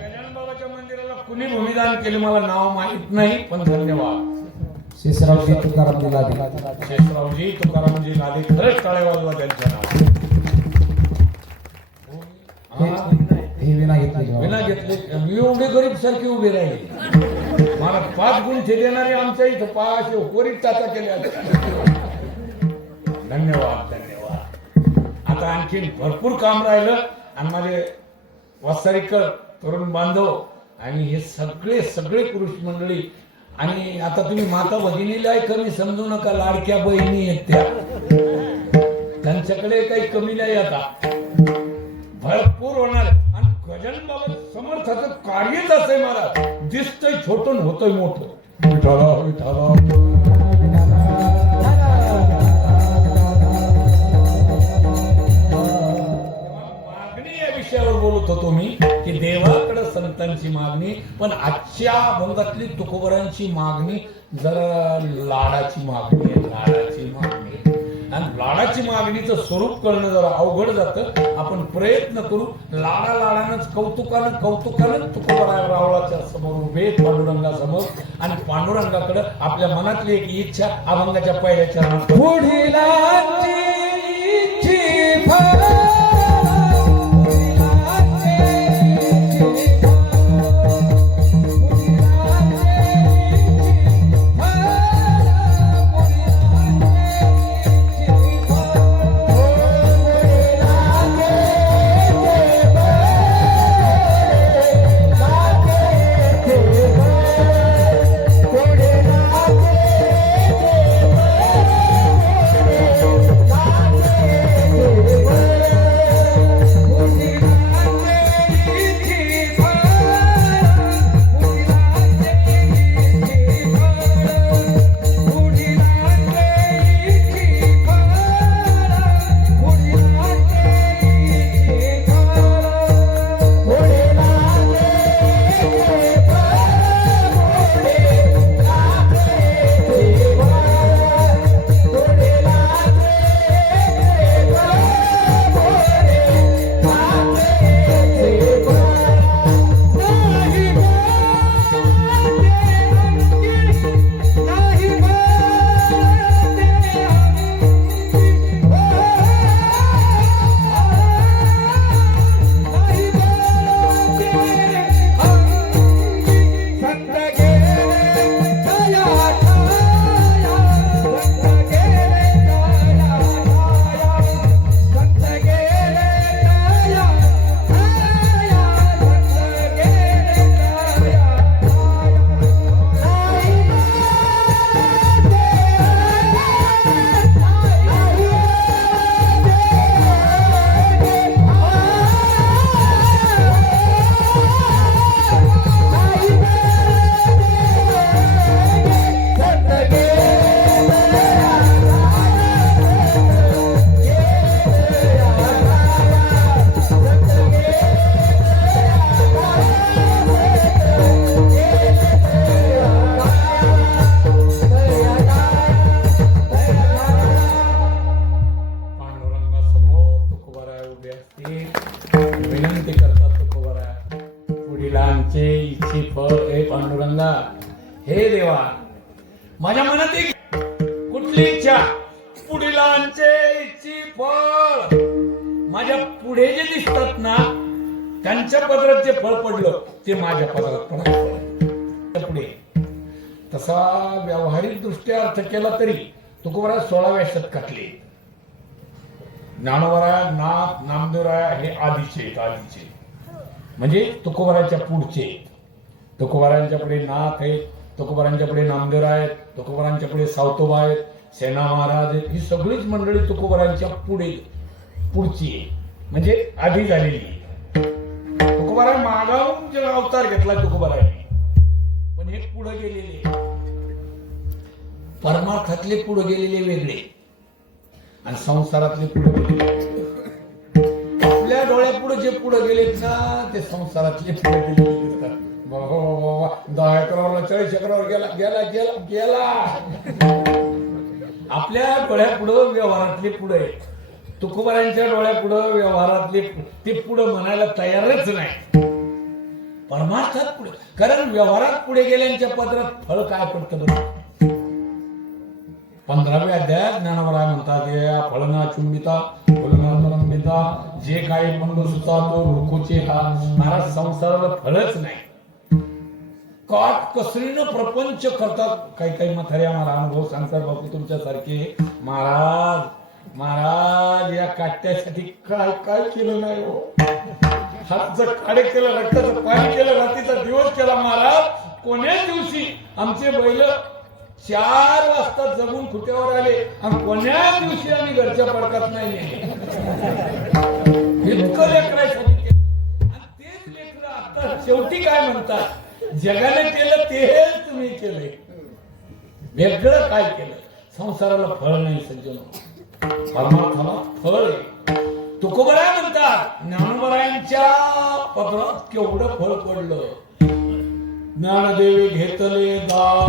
गजानन बाबाच्या मंदिराला कुणी भूमिदान केले मला नाव माहित नाही, पण धन्यवाद. शेषरावजी तुकारामजी लादे. शेषरावजी तुकारामजी लादे. खरंच टाळ्या वाजवा त्यांच्या नाव. हे विना घेतले. विना घेतले. एवढे गरीब सारखे उभे राहिले. मला 5 गुंठे देणारे आमच्या इथं 5 कोरीत टाचा केल्या. धन्यवाद धन्यवाद. आता आणखीन भरपूर काम राहिलं. आणि माझे वास्तरिकर तरुण बांधव आणि हे सगळे पुरुष मंडळी. आणि आता तुम्ही माता भगिनीला कमी समजू नका. लाडक्या बहिणी आहेत त्या, त्यांच्याकडे काही कमी नाही. आता भरपूर होणार. आणि गजानन बाबा समर्थाचं कार्यच असं आहे महाराज. दिसतंय छोटं होतंय मोठं. विठाला विठाला. मागणी या विषयावर बोलत होतो मी की देवाकडे संतांची मागणी, पण आजच्या अभंगातली तुकोबरांची मागणी जरा लाडाची मागणी आहे. लाडाची मागणी. आणि लाडाची मागणीचं स्वरूप करणं जरा अवघड जातं. आपण प्रयत्न करू. लाडालाडानंच कौतुकानं तुकोबरा रावळाच्या समोर उभे, पांडुरंगासमोर. आणि पांडुरंगाकडे आपल्या मनातली एक इच्छा अभंगाच्या पहिल्या चरणात. पुढीलाची वडिलांचे इच्छे फळ हे पांडुरंगा, हे देवा, माझ्या मनात एक कुठली इच्छा, वडिलांचे इच्छे फळ, माझ्या पुढे जे दिसतात ना त्यांच्या पदरात जे फळ पडलं ते माझ्या पदरात पडलं पुढे. तसा व्यावहारिक दृष्ट्या अर्थ केला तरी तुकोबरा 16व्या शतकातले, ज्ञानोबराया, नाथ, नामदेवराया हे आधीचे आहेत, आधीचे म्हणजे तुकोबराच्या पुढचे. तुकोबरांच्या पुढे नाथ आहेत, तुकोबरांच्या पुढे नामदेवराय आहेत, तुकोबरांच्या पुढे सावतोबा आहेत, सेना महाराज आहेत. ही सगळीच मंडळी तुकोबरांच्या पुढे पुढची आहे, म्हणजे आधी झालेली आहे. तुकोबरा मागावून जे अवतार घेतला तुकोबरांनी, पण हे पुढे गेलेले परमार्थातले पुढे गेलेले वेगळे आणि संसारातले पुढे गेलेले. आपल्या डोळ्यापुढे जे पुढे गेलेत ना ते संसारातले पुढे गेलेले दिसतात. 10 एकरावर 40 एकरावर गेला गेला गेला गेला. आपल्या डोळ्यापुढं व्यवहारातले पुढे, तुकोबरांच्या डोळ्यापुढं व्यवहारातले ते पुढे म्हणायला तयारच नाही. परमार्थात पुढे, कारण व्यवहारात पुढे गेल्यांच्या पदरात फळ काय पडतं बरं. 15व्या अध्यायात ज्ञानोबराय म्हणतात, या फळना चुंबिता फुलना लंबिता, जे काही मंद सुचा तो रुखोचे हा. महाराज संसाराला फळच नाही, काट कसरीनं प्रपंच करतात. काही काही म्हातारे आम्हाला अनुभव सांगतात, बापू तुमच्यासारखे, महाराज महाराज या काट्यासाठी काय काय केलं नाही हो. हातचं काळे केलं, रक्ताचं पाणी केलं, रात्रीचा दिवस केला महाराज. कोण्याच दिवशी आमचे बैल 4 वाजता जगून खुट्यावर आले आणि कोण्याच दिवशी आम्ही घरच्या पडकात नाही इतकं लेकरासाठी केलं. आणि तेच लेकर आता शेवटी काय म्हणतात, जगाने केलं तेच तुम्ही केले, वेगळं काय केलं. संसाराला फळ नाही सज्जन, परमार्थाला फळ आहे. तुकोबरा म्हणतात, ज्ञानोबरायांच्या पदरात केवढं फळ पडलं. ज्ञानदेवी घेतले दान,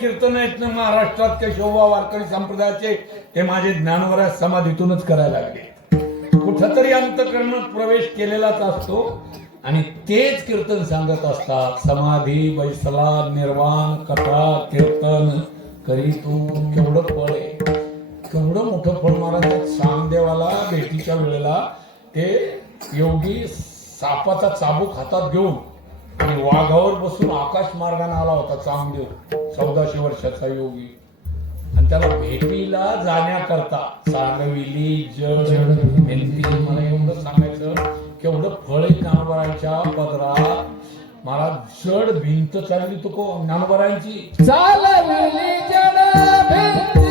कीर्तन आहेत ना महाराष्ट्रात केशवबा वारकरी संप्रदायाचे, ते माझे ज्ञानोबराय समाधीतूनच करायला लागले. कुठंतरी अंतःकरणात प्रवेश केलेलाच असतो आणि तेच कीर्तन सांगत असतात. समाधी बैसला निर्वाण कथा कीर्तन करी तू. केवढं फळ आहे, केवढं मोठं फळ महाराज. सामदेवाला भेटीच्या वेळेला ते योगी सापाचा चाबूक हातात घेऊन आणि वाघावर बसून आकाश मार्गाने आला होता चामदेव, 1400 वर्षाचा योगी. आणि त्याला भेटीला जाण्याकरता सांगविली जड भिंती. मला एवढं सांगायचं, केवढं फळ आहे ज्ञानोबरायांच्या पदरात. महाराज जड भिंत चालली तुको ज्ञानोबरायांची. चालविली जड भिंती,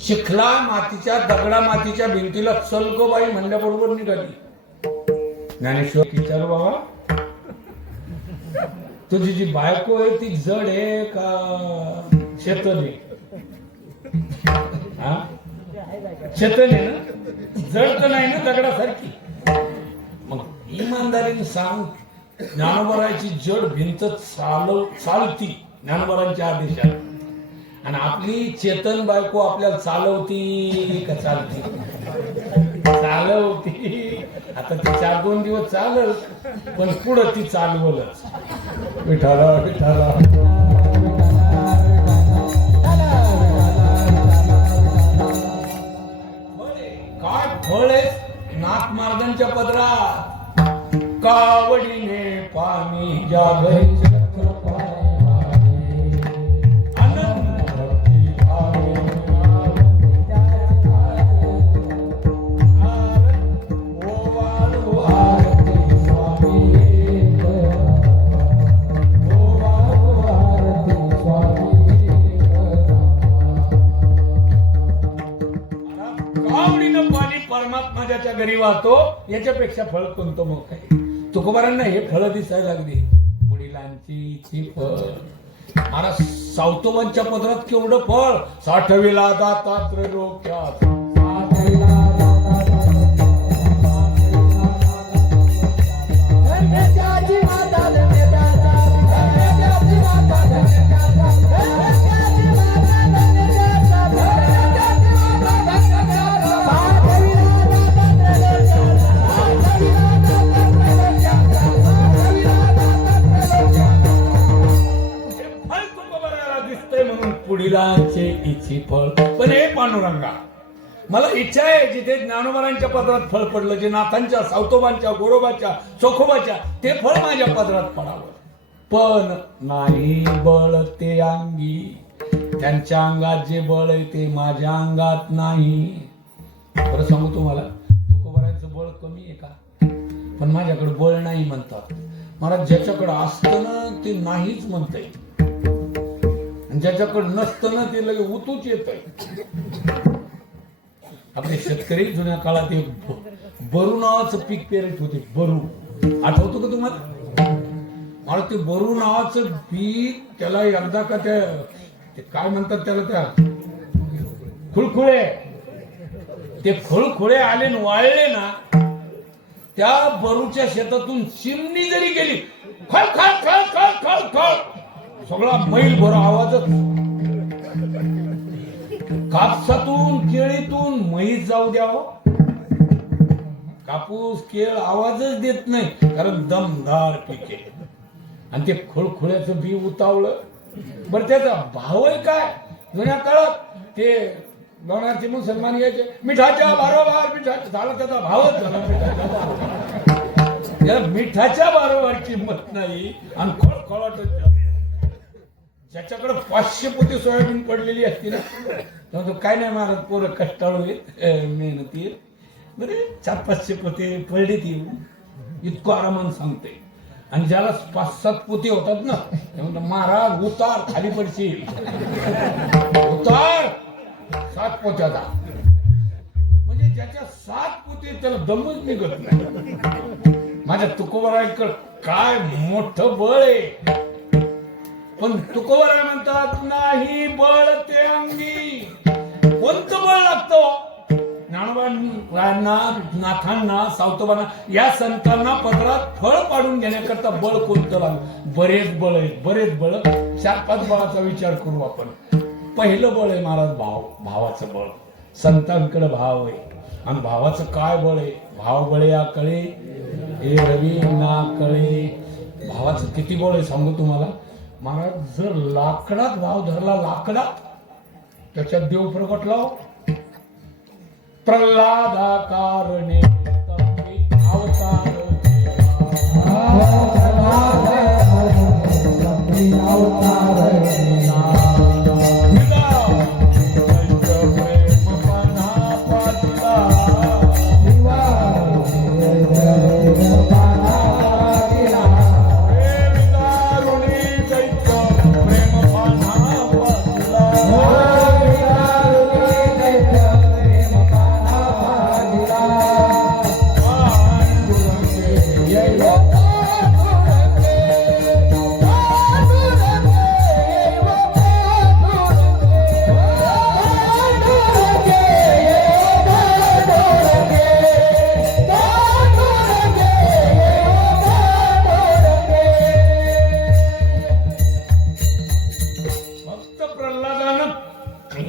चिखला मातीच्या दगडा मातीच्या भिंतीला चलगोबाई म्हणल्याबरोबर निघाली. ज्ञानेश्वर विचारू बाबा, तुझी जी बायको आहे ती जड आहे का चेतन आहे. हा चेतन आहे ना, जड तर नाही ना दगडासारखी. मग इमानदारीने सांग, ज्ञानोबराची जड भिंत चालती ज्ञानोबरांच्या आदेशात, आणि आपली चेतन बायको आपल्याला चालवती का चालती? चालवती. आता ती 4-2 दिवस चालल, पण पुढं ती चालवलच. विठाला विठाला काय फळ आहे नाथ मार्गांच्या पदरात. कावडीने पाणी ज्या घरी परमात्मा घरी वाहतो, याच्यापेक्षा फळ कोणतं मग काय? तुकोबारांना हे फळ दिसायला लागली, वडिलांची फळ. महाराज सावतोबांच्या पदरात केवढं फळ. साठविला दाता त्रैलोक्यात, पुढीलाचे इच्छी फळ. पण हे पांडुरंगा, मला इच्छा आहे जिथे ज्ञानोबरांच्या पदरात फळ पडलं, जे नाथांच्या, सावतोबांच्या, गोरोबाच्या, चोखोबाच्या, ते फळ माझ्या पदरात पडावं. पण नाही बळ ते अंगी, त्यांच्या अंगात जे बळ आहे ते माझ्या अंगात नाही. बरं सांगू तुम्हाला, तुकोबारांचं बळ कमी आहे का? पण माझ्याकडे बळ नाही म्हणतात. महाराज ज्याच्याकडे असतं ना ते नाहीच म्हणतंय, ज्याच्याकडे नसतं ना ते लगे उतूच येत आहे. आपले शेतकरी जुन्या काळात एक बरू नावाचं पीक पेरत होते. बरू आठवतो का तुम्हाला? मला ते बरू नावाचं पीक, त्याला एकदा का ते काय म्हणतात त्याला, त्या खुळखुळे, ते खुळखुळे आले न वाळले ना, त्या बरूच्या शेतातून चिमणी जरी गेली, खळ खळ खळ खळ खळ खळ सगळा मैल भर आवाजच. कापसातून केळीतून म्हैस जाऊ द्यावं, कापूस केळ आवाजच देत नाही, कारण दमदार पीक आहे. आणि ते खुळखुळ्याचं बी उतावलं. बरं त्याचा भाव आहे काय? जुन्या काळात ते लोणारचे मुसलमान यायचे, मिठाच्या बारोबार मिठाच्या, झाला त्याचा भावच झाला मिठाच्या. या मिठाच्या बारोबार किंमत नाही आणि खळखळाट. ज्याच्याकडे 500 पोती सोयाबीन पडलेली असती ना, तो काय नाही महाराज, पोरं कष्टाळू मेहनती, बरे 400-500 पोते पडली ती, इतकं आरामानं सांगते. आणि ज्याला 5-7 पोते होतात ना, महाराज उतार, खाली पडशील, उतार 7 पोत्याचा. म्हणजे ज्याच्या 7 पोते त्याला दमच निघत नाही. माझ्या तुकोबारांकडे काय मोठं बळ आहे. पण तुकोबाराय म्हणतात, नाही बळ ते अंगी. कोणतं बळ लागतं? ज्ञानोबांना, नाथांना, सावतोबांना, या संतांना पदरात फळ पाडून घेण्याकरता बळ कोणतं लागतं? बरेच बळ आहेत, बरेच बळ. 4-5 बळाचा विचार करू आपण. पहिलं बळ आहे महाराज भावाचं बळ. संतांकडे भाव आहे, आणि भावाचं काय बळ आहे? भाव बळे या कळे हे रवी ना कळे. भावाचं किती बळ आहे सांगू तुम्हाला. महाराज जर लाकडात भाव धरला, लाकडात, त्याच्यात देव प्रगटला. प्रल्हादाकारणे अवतार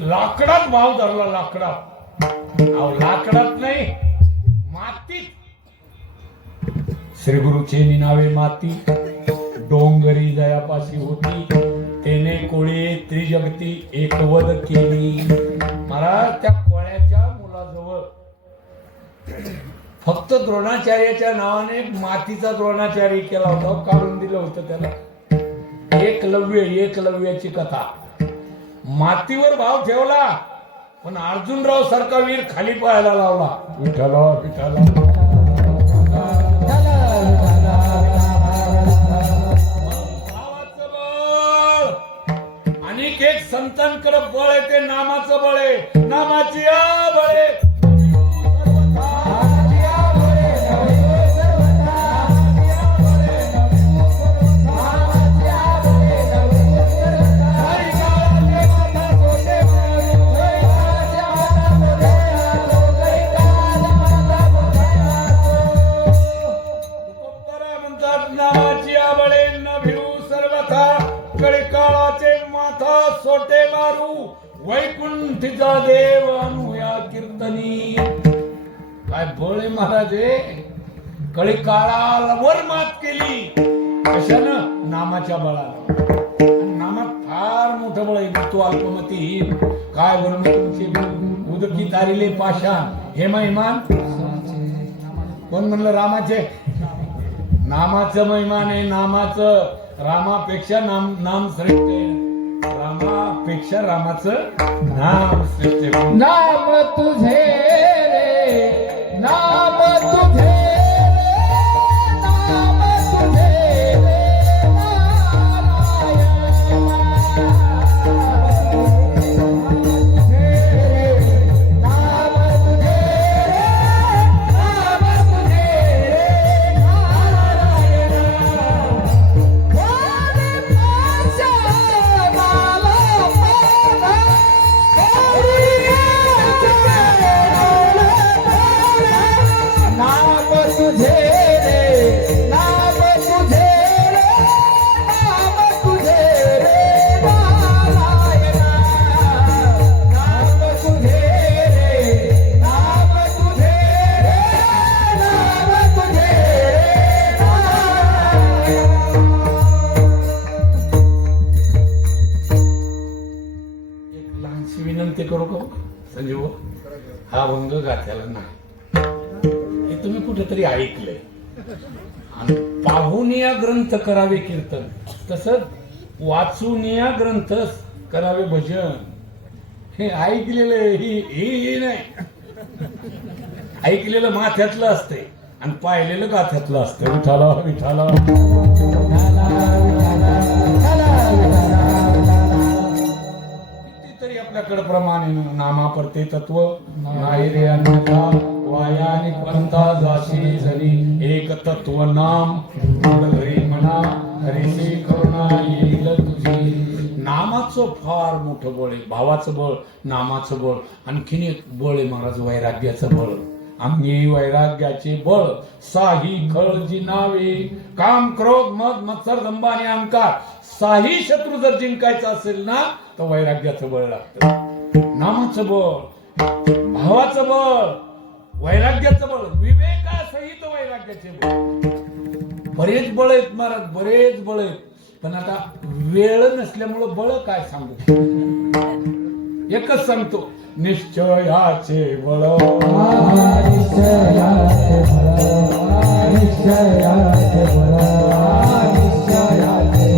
लाकडात भाव धरला, लाकडात. अहो लाकडात नाही, मातीत. श्री गुरुचे निनावे माती, डोंगरी जयापाशी होती, तेने कोळी त्रिजगती एकवद केली. महाराज त्या कोळ्याच्या मुलाजवळ फक्त द्रोणाचार्याच्या नावाने मातीचा द्रोणाचार्य केला होता, काढून दिलं होतं त्याला. एकलव्याची कथा. मातीवर भाव ठेवला, पण अर्जुनराव सारखा वीर खाली पाहायला लावला. विठ्ठला विठ्ठला. भावाचं बळ. आणिक एक संतांकडे बळ आहे, ते नामाचं बळ आहे. नामाची आ बळ आहे. नामाची आबळे न भिरू सर्वथा, कळकाळाचे माथा सोटे मारू, वैकुंठीचा देव अनुया कीर्तनी. काय बळ आहे महाराज. कळकाळावर मात केली कशानं? नामाच्या बळाला. नामात फार मोठं बळ आहे. तो अल्पमती काय वरून तुमचे उदकी तारिले पाषाण हे महिमान कोण म्हणलं? रामाचे. नामाचं महिमान आहे. नामाचं रामापेक्षा नाम श्रेष्ठ आहे. रामापेक्षा रामाचं नाम श्रेष्ठ आहे. नाम तुझे रे, नाम तुझे रे, नाम तुझे रे, नारायण. विनंती करू का संजीव? हा वंग गाथ्याला नाही, हे तुम्ही कुठेतरी ऐकलंय. आणि पाहून या ग्रंथ करावे कीर्तन, तसंच वाचून या ग्रंथ करावे भजन. हे ऐकलेलं ही नाही, ऐकलेलं माथ्यातलं असते आणि पाहिलेलं गाथ्यातलं असतं. विठाला विठाला. कितीतरी आपल्याकडे प्रमाणे नामापरते तत्व नाही रे अन्यथा, वाया आणि पंथा जाशी झाली एक तत्व नाम. घरी म्हणा हरीची करुणा येईल तुझी. नामाचं फार मोठं बळ आहे. भावाचं बळ, नामाचं बळ. आणखीन एक बळ आहे महाराज, वैराग्याचं बळ. अंगी वैराग्याचे बळ साही खळजी नावे, काम क्रोध मद मत्सर दंभ आणि अहंकार साही शत्रू जर जिंकायचं असेल ना, तर वैराग्याचं बळ लागतं. नामाचं बळ, भावाचं बळ, वैराग्याचं बळ, विवेकासहित वैराग्याचे बळ. बरेच बळ आहेत महाराज, बरेच बळ आहेत. पण आता वेळ नसल्यामुळं बळ काय सांगू, एकच सांगतो, निश्चयाचे बळ. निश्चयाचे बळ, निश्चयाचे बळ, निश्चयाचे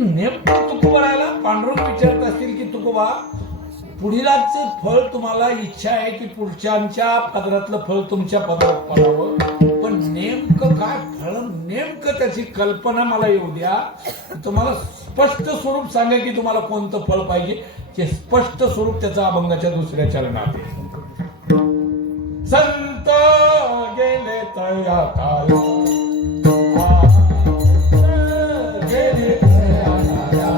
नेमकं तुकोबारायला पांडुरंग विचारत असतील की तुकोबा पुढीलाचं फळ तुम्हाला इच्छा आहे की पुढच्यांच्या पदरातलं फळ तुमच्या पदरात पडावं, पण नेमकं काय फळ, नेमकं त्याची कल्पना मला येऊ द्या. तुम्हाला स्पष्ट स्वरूप सांगा की तुम्हाला कोणतं फळ पाहिजे. ते स्पष्ट स्वरूप त्याचा अभंगाच्या दुसऱ्या चरणात आहे. संत गेले तया काल गेले तया काया.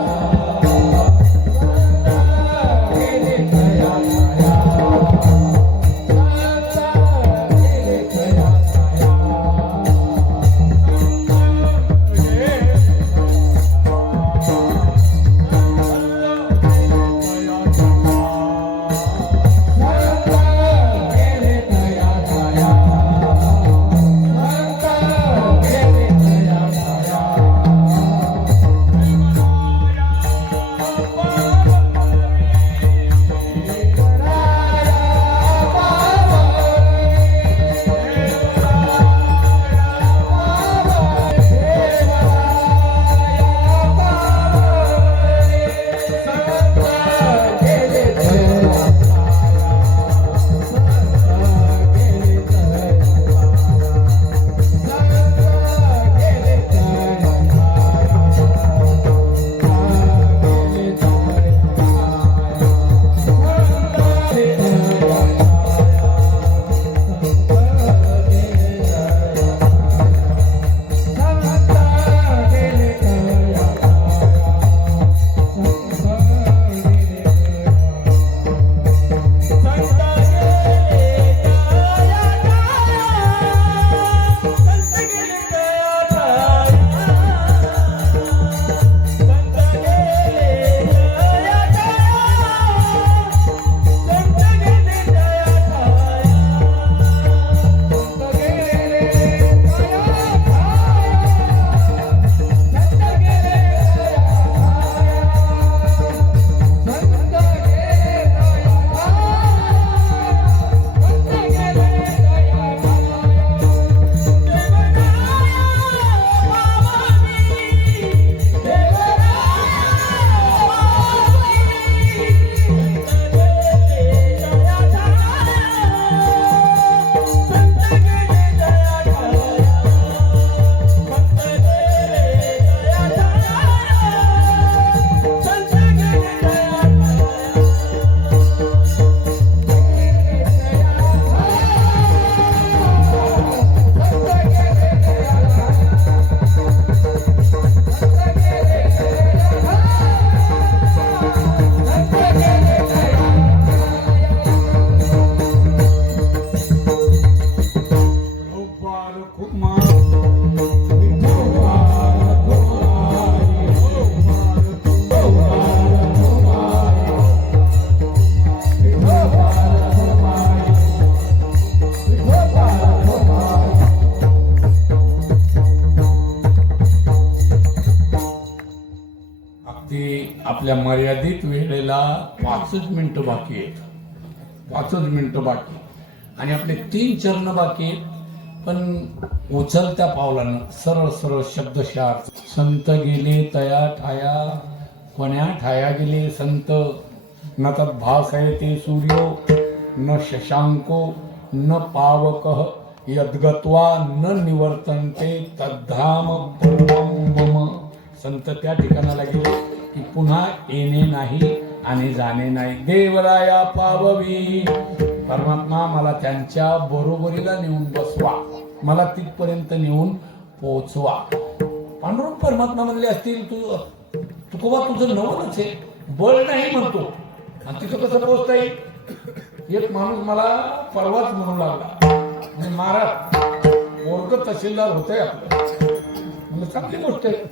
आपल्या मर्यादित वेळेला 5च मिनिटं बाकी आहेत. 5च मिनिटं बाकी आणि आपले 3 चरण बाकी आहेत. पण उचलत्या पावलानं सरळ सरळ शब्दशार. संत गेले तया ठाया, कोण्या ठाया गेले संत. न तद्भास आहे ते सूर्यो न शशांको न पावकः यद्गत्वा न निवर्तन्ते तद्धाम परमं मम. संत त्या ठिकाणाला गेले की पुन्हा येणे नाही आणि जाणे नाही. देवराया पाववी, परमात्मा मला त्यांच्या बरोबरीला नेऊन बसवा, मला तिथपर्यंत नेऊन पोहोचवा. पांडुरंग परमात्मा म्हणले असतील तुकोबा तुझं नवलच आहे, बळ नाही म्हणतो आणि तिथं कसं पोहोचता येईल. एक माणूस मला परवाच म्हणू लागला, म्हणजे महाराज वर्ग तहसीलदार होतंय आपलं. म्हणजे चांगली गोष्ट आहे,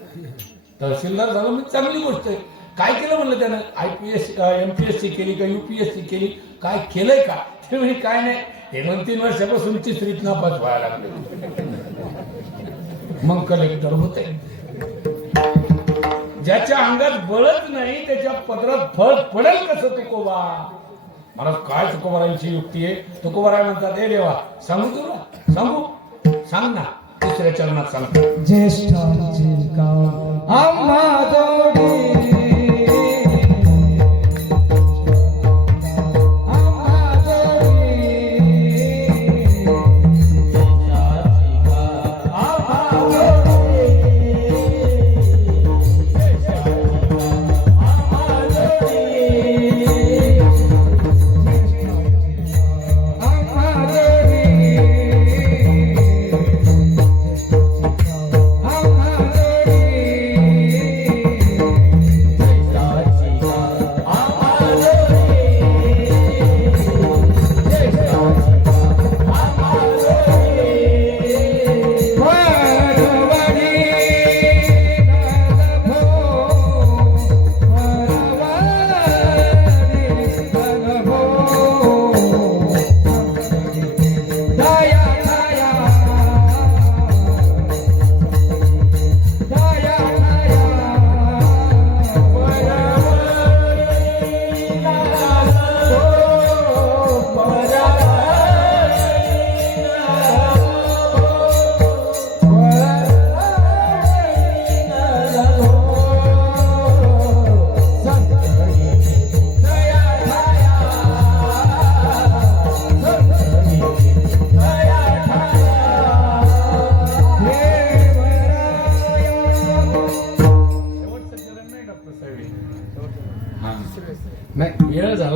तहसीलदार झालं म्हणजे चांगली गोष्ट आहे. काय केलं म्हणलं त्यानं, IPS MPSC केली का UPSC केली, काय केलंय का. ते म्हणजे काय नाही, हे 2-3 वर्षापासून तिसरीत नापास व्हायला लागले, मग कलेक्टर होते. ज्याच्या अंगात बळच नाही त्याच्या पदरात फळ पडेल कसं तुकोबा. मला काय तुकोबारांची युक्ती आहे. तुकोबाराय म्हणतात, हे देवा सांगू तुला, सांगू, सांग ना. 3ऱ्या चरणात सांगतो. ज्येष्ठांची का आम्हा जोडी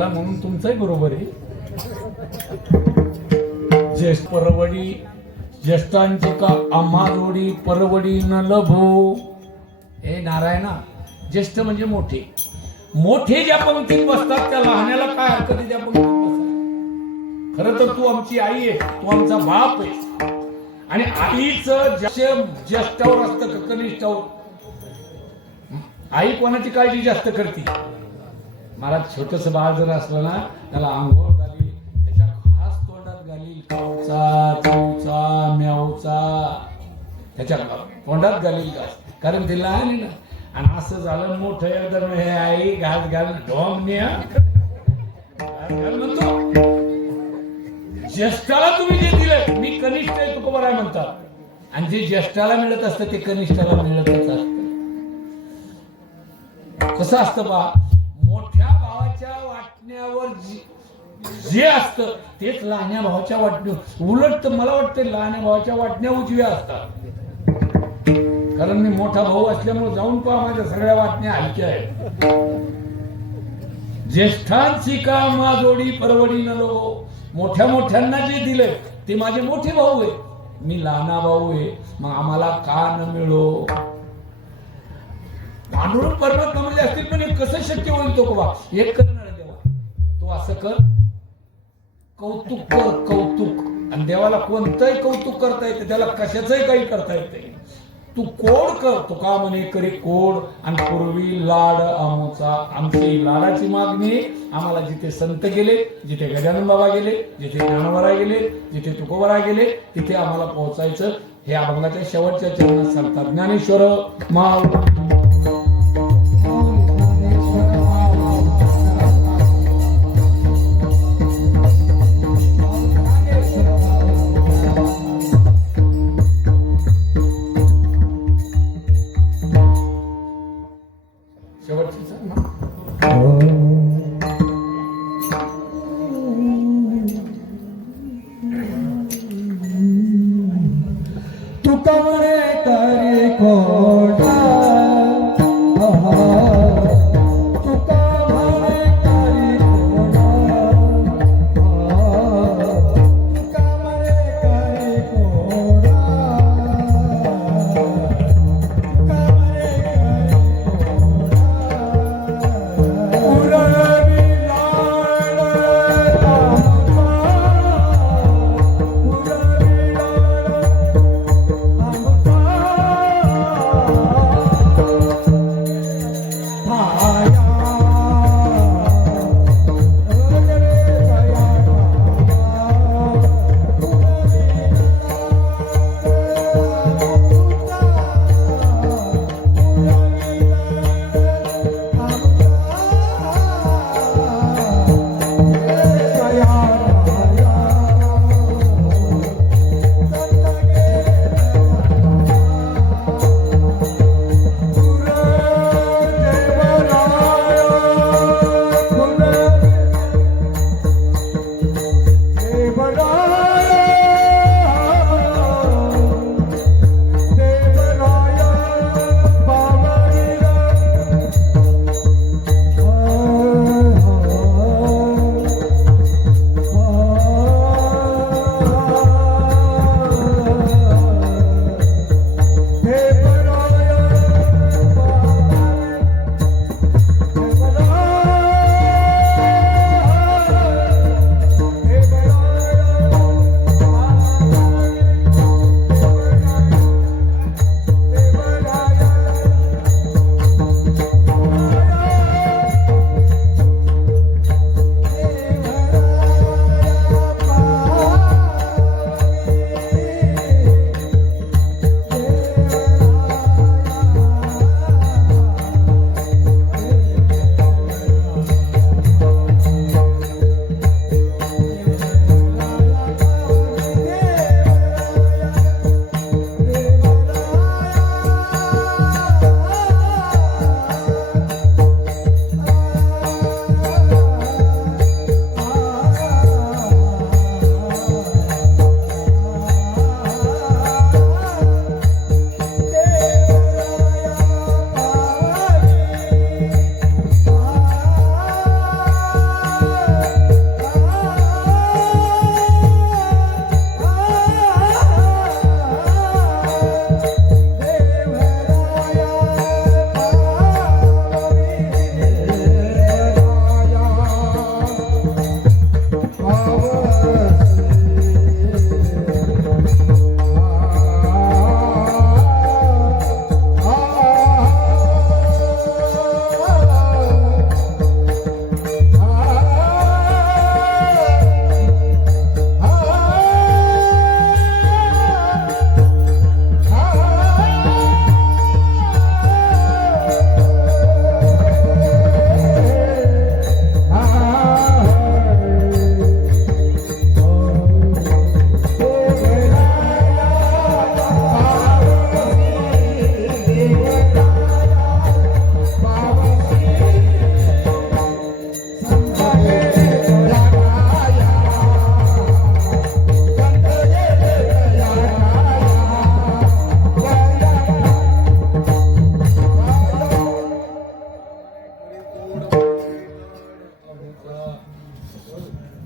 झाला म्हणून तुमचंही बरोबर आहे. ज्येष्ठ परवडी ज्येष्ठांची का आम्हा जोडी परवडी न लभो. हे नारायणा, ज्येष्ठ म्हणजे मोठे. मोठे ज्या पंक्तीत बसतात त्या लहान्याला काय हरकत आहे त्या पंक्तीत बसायला? खरं तर तू आमची आई आहे, तू आमचा बाप आहे. आणि आईचं ज्येष्ठावर असतं का कनिष्ठावर? आई कोणाची काळजी जास्त करते? मला छोटस बाळ जर असलं ना, त्याला आंघोळ घाली, त्याच्या खास तोंडात घाली कावचा चौचा म्यावचा, त्याच्या तोंडात घालील घास, कारण ते लहान आहे ना. आणि असं झालं मोठं एकदम, हे आई घास घाल ढोंगण्या म्हणतो. ज्येष्ठाला तुम्ही जे दिलं, मी कनिष्ठ आहे तुकोबा राय म्हणतात, आणि जे ज्येष्ठाला मिळत असतं ते कनिष्ठाला मिळतच असतं. कसं असतं बा, मोठ्या भावाच्या वाटण्यावर जे असतं तेच लहान्या भावाच्या वाटण्यावर. उलट तर मला वाटतं लहान्या भावाच्या वाटण्या उजव्या असतात. कारण मी मोठा भाऊ असल्यामुळे जाऊन पहा, माझ्या सगळ्या वाटण्या हलक्या आहेत. ज्येष्ठांची का मा जोडी परवडी न लो. मोठ्या मोठ्यांना जे दिलंय ते माझे मोठे भाऊ आहे, मी लहाना भाऊ आहे, मग आम्हाला का न मिळो. पांडुरंग परमात्मा म्हणजे असतील, पण हे कसं शक्य होईल? तो कवा एक करणार देवा, तो असं कर, कौतुक कर, कौतुक. आणि देवाला कोणतंही कौतुक करता येते, त्याला कशाचंही काही करता येते. तू कोड कर, तो का म्हणे करी कोड. आणि पूर्वी लाड आमोचा, आमची लाडाची मागणी. आम्हाला जिथे संत गेले, जिथे गजानन बाबा गेले, जिथे ज्ञानोबराय गेले, जिथे तुकोबराय गेले, तिथे आम्हाला पोहोचायचं. हे अभंगाच्या शेवटच्या चरणात सांगतात ज्ञानेश्वर मा. तुका म्हणे करी कोडा, तुका म्हणे करी कोडा, तुका म्हणे करी कोडा, तुका म्हणे करी कोडा.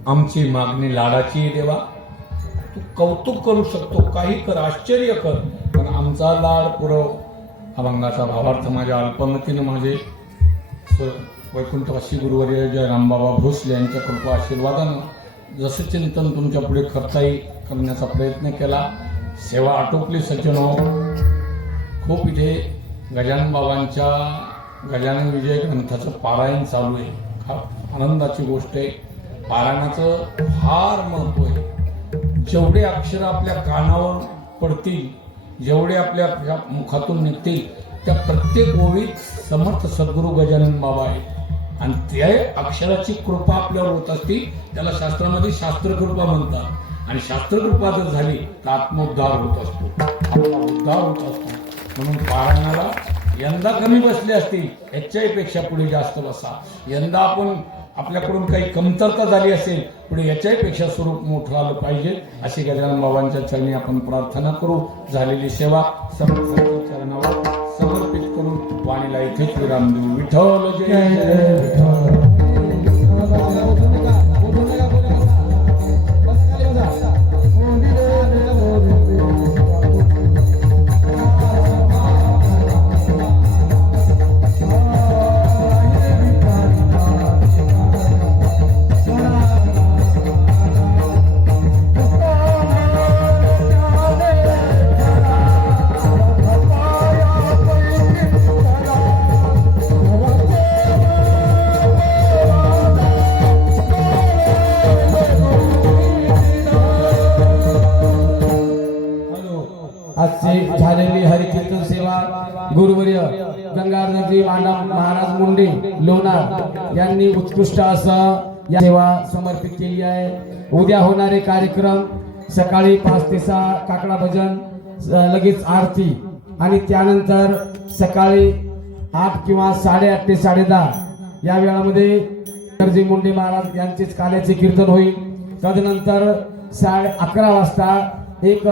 आमची मागणी लाडाची आहे देवा. तू कौतुक करू शकतो, काही कर, आश्चर्य कर, पण आमचा लाड पुरव. अभंगाचा भावार्थ माझ्या अल्पमतीनं माझे वैकुंठवासी गुरुवर्य जय रामबाबा भोसले यांच्या कृपा आशीर्वादानं जसं चिंतन तुमच्या पुढे करता येईल करण्याचा प्रयत्न केला. सेवा आटोपली सज्जनो. खूप इथे गजानन बाबांच्या गजानन विजय ग्रंथाचं पारायण चालू आहे. फार आनंदाची गोष्ट आहे. पारायणाचं फार महत्त्व आहे. जेवढे अक्षर आपल्या कानावर पडतील, जेवढे आपल्या मुखातून निघतील, त्या प्रत्येक ओळीत समर्थ सद्गुरू गजानन बाबा आहेत आणि त्या अक्षराची कृपा आपल्यावर होत असती. त्याला शास्त्रामध्ये शास्त्रकृपा म्हणतात आणि शास्त्रकृपा जर झाली तर आत्मोद्धार होत असतो, आपला उद्धार होत असतो. म्हणून पारायणाला यंदा कमी बसले असतील, याच्याही पेक्षा पुढे जास्त बसा. यंदा आपण आपल्याकडून काही कमतरता झाली असेल, पुढे याच्याही पेक्षा स्वरूप मोठं आलं पाहिजे अशी गजानन बाबांच्या चरणी आपण प्रार्थना करू. झालेली सेवा समर्थांच्या चरणावर समर्पित करून वाणीला इथेच विराम देऊ. विठ्ठल जय जय विठ्ठल. आजची झालेली हरिकीर्तन सेवा गुरुवर्य गंगाधरजी मांडा महाराज मुंडे लोणार यांनी उत्कृष्ट असं या सेवा समर्पित केली आहे. उद्या होणारे कार्यक्रम सकाळी 5 ते 6 काकडा भजन, लगेच आरती आणि त्यानंतर सकाळी 8 किंवा 8:30 ते 10:30 या वेळामध्ये गंगाधरजी मुंडे महाराज यांचेच काल्याचे कीर्तन होईल. तदनंतर 11:30 वाजता एक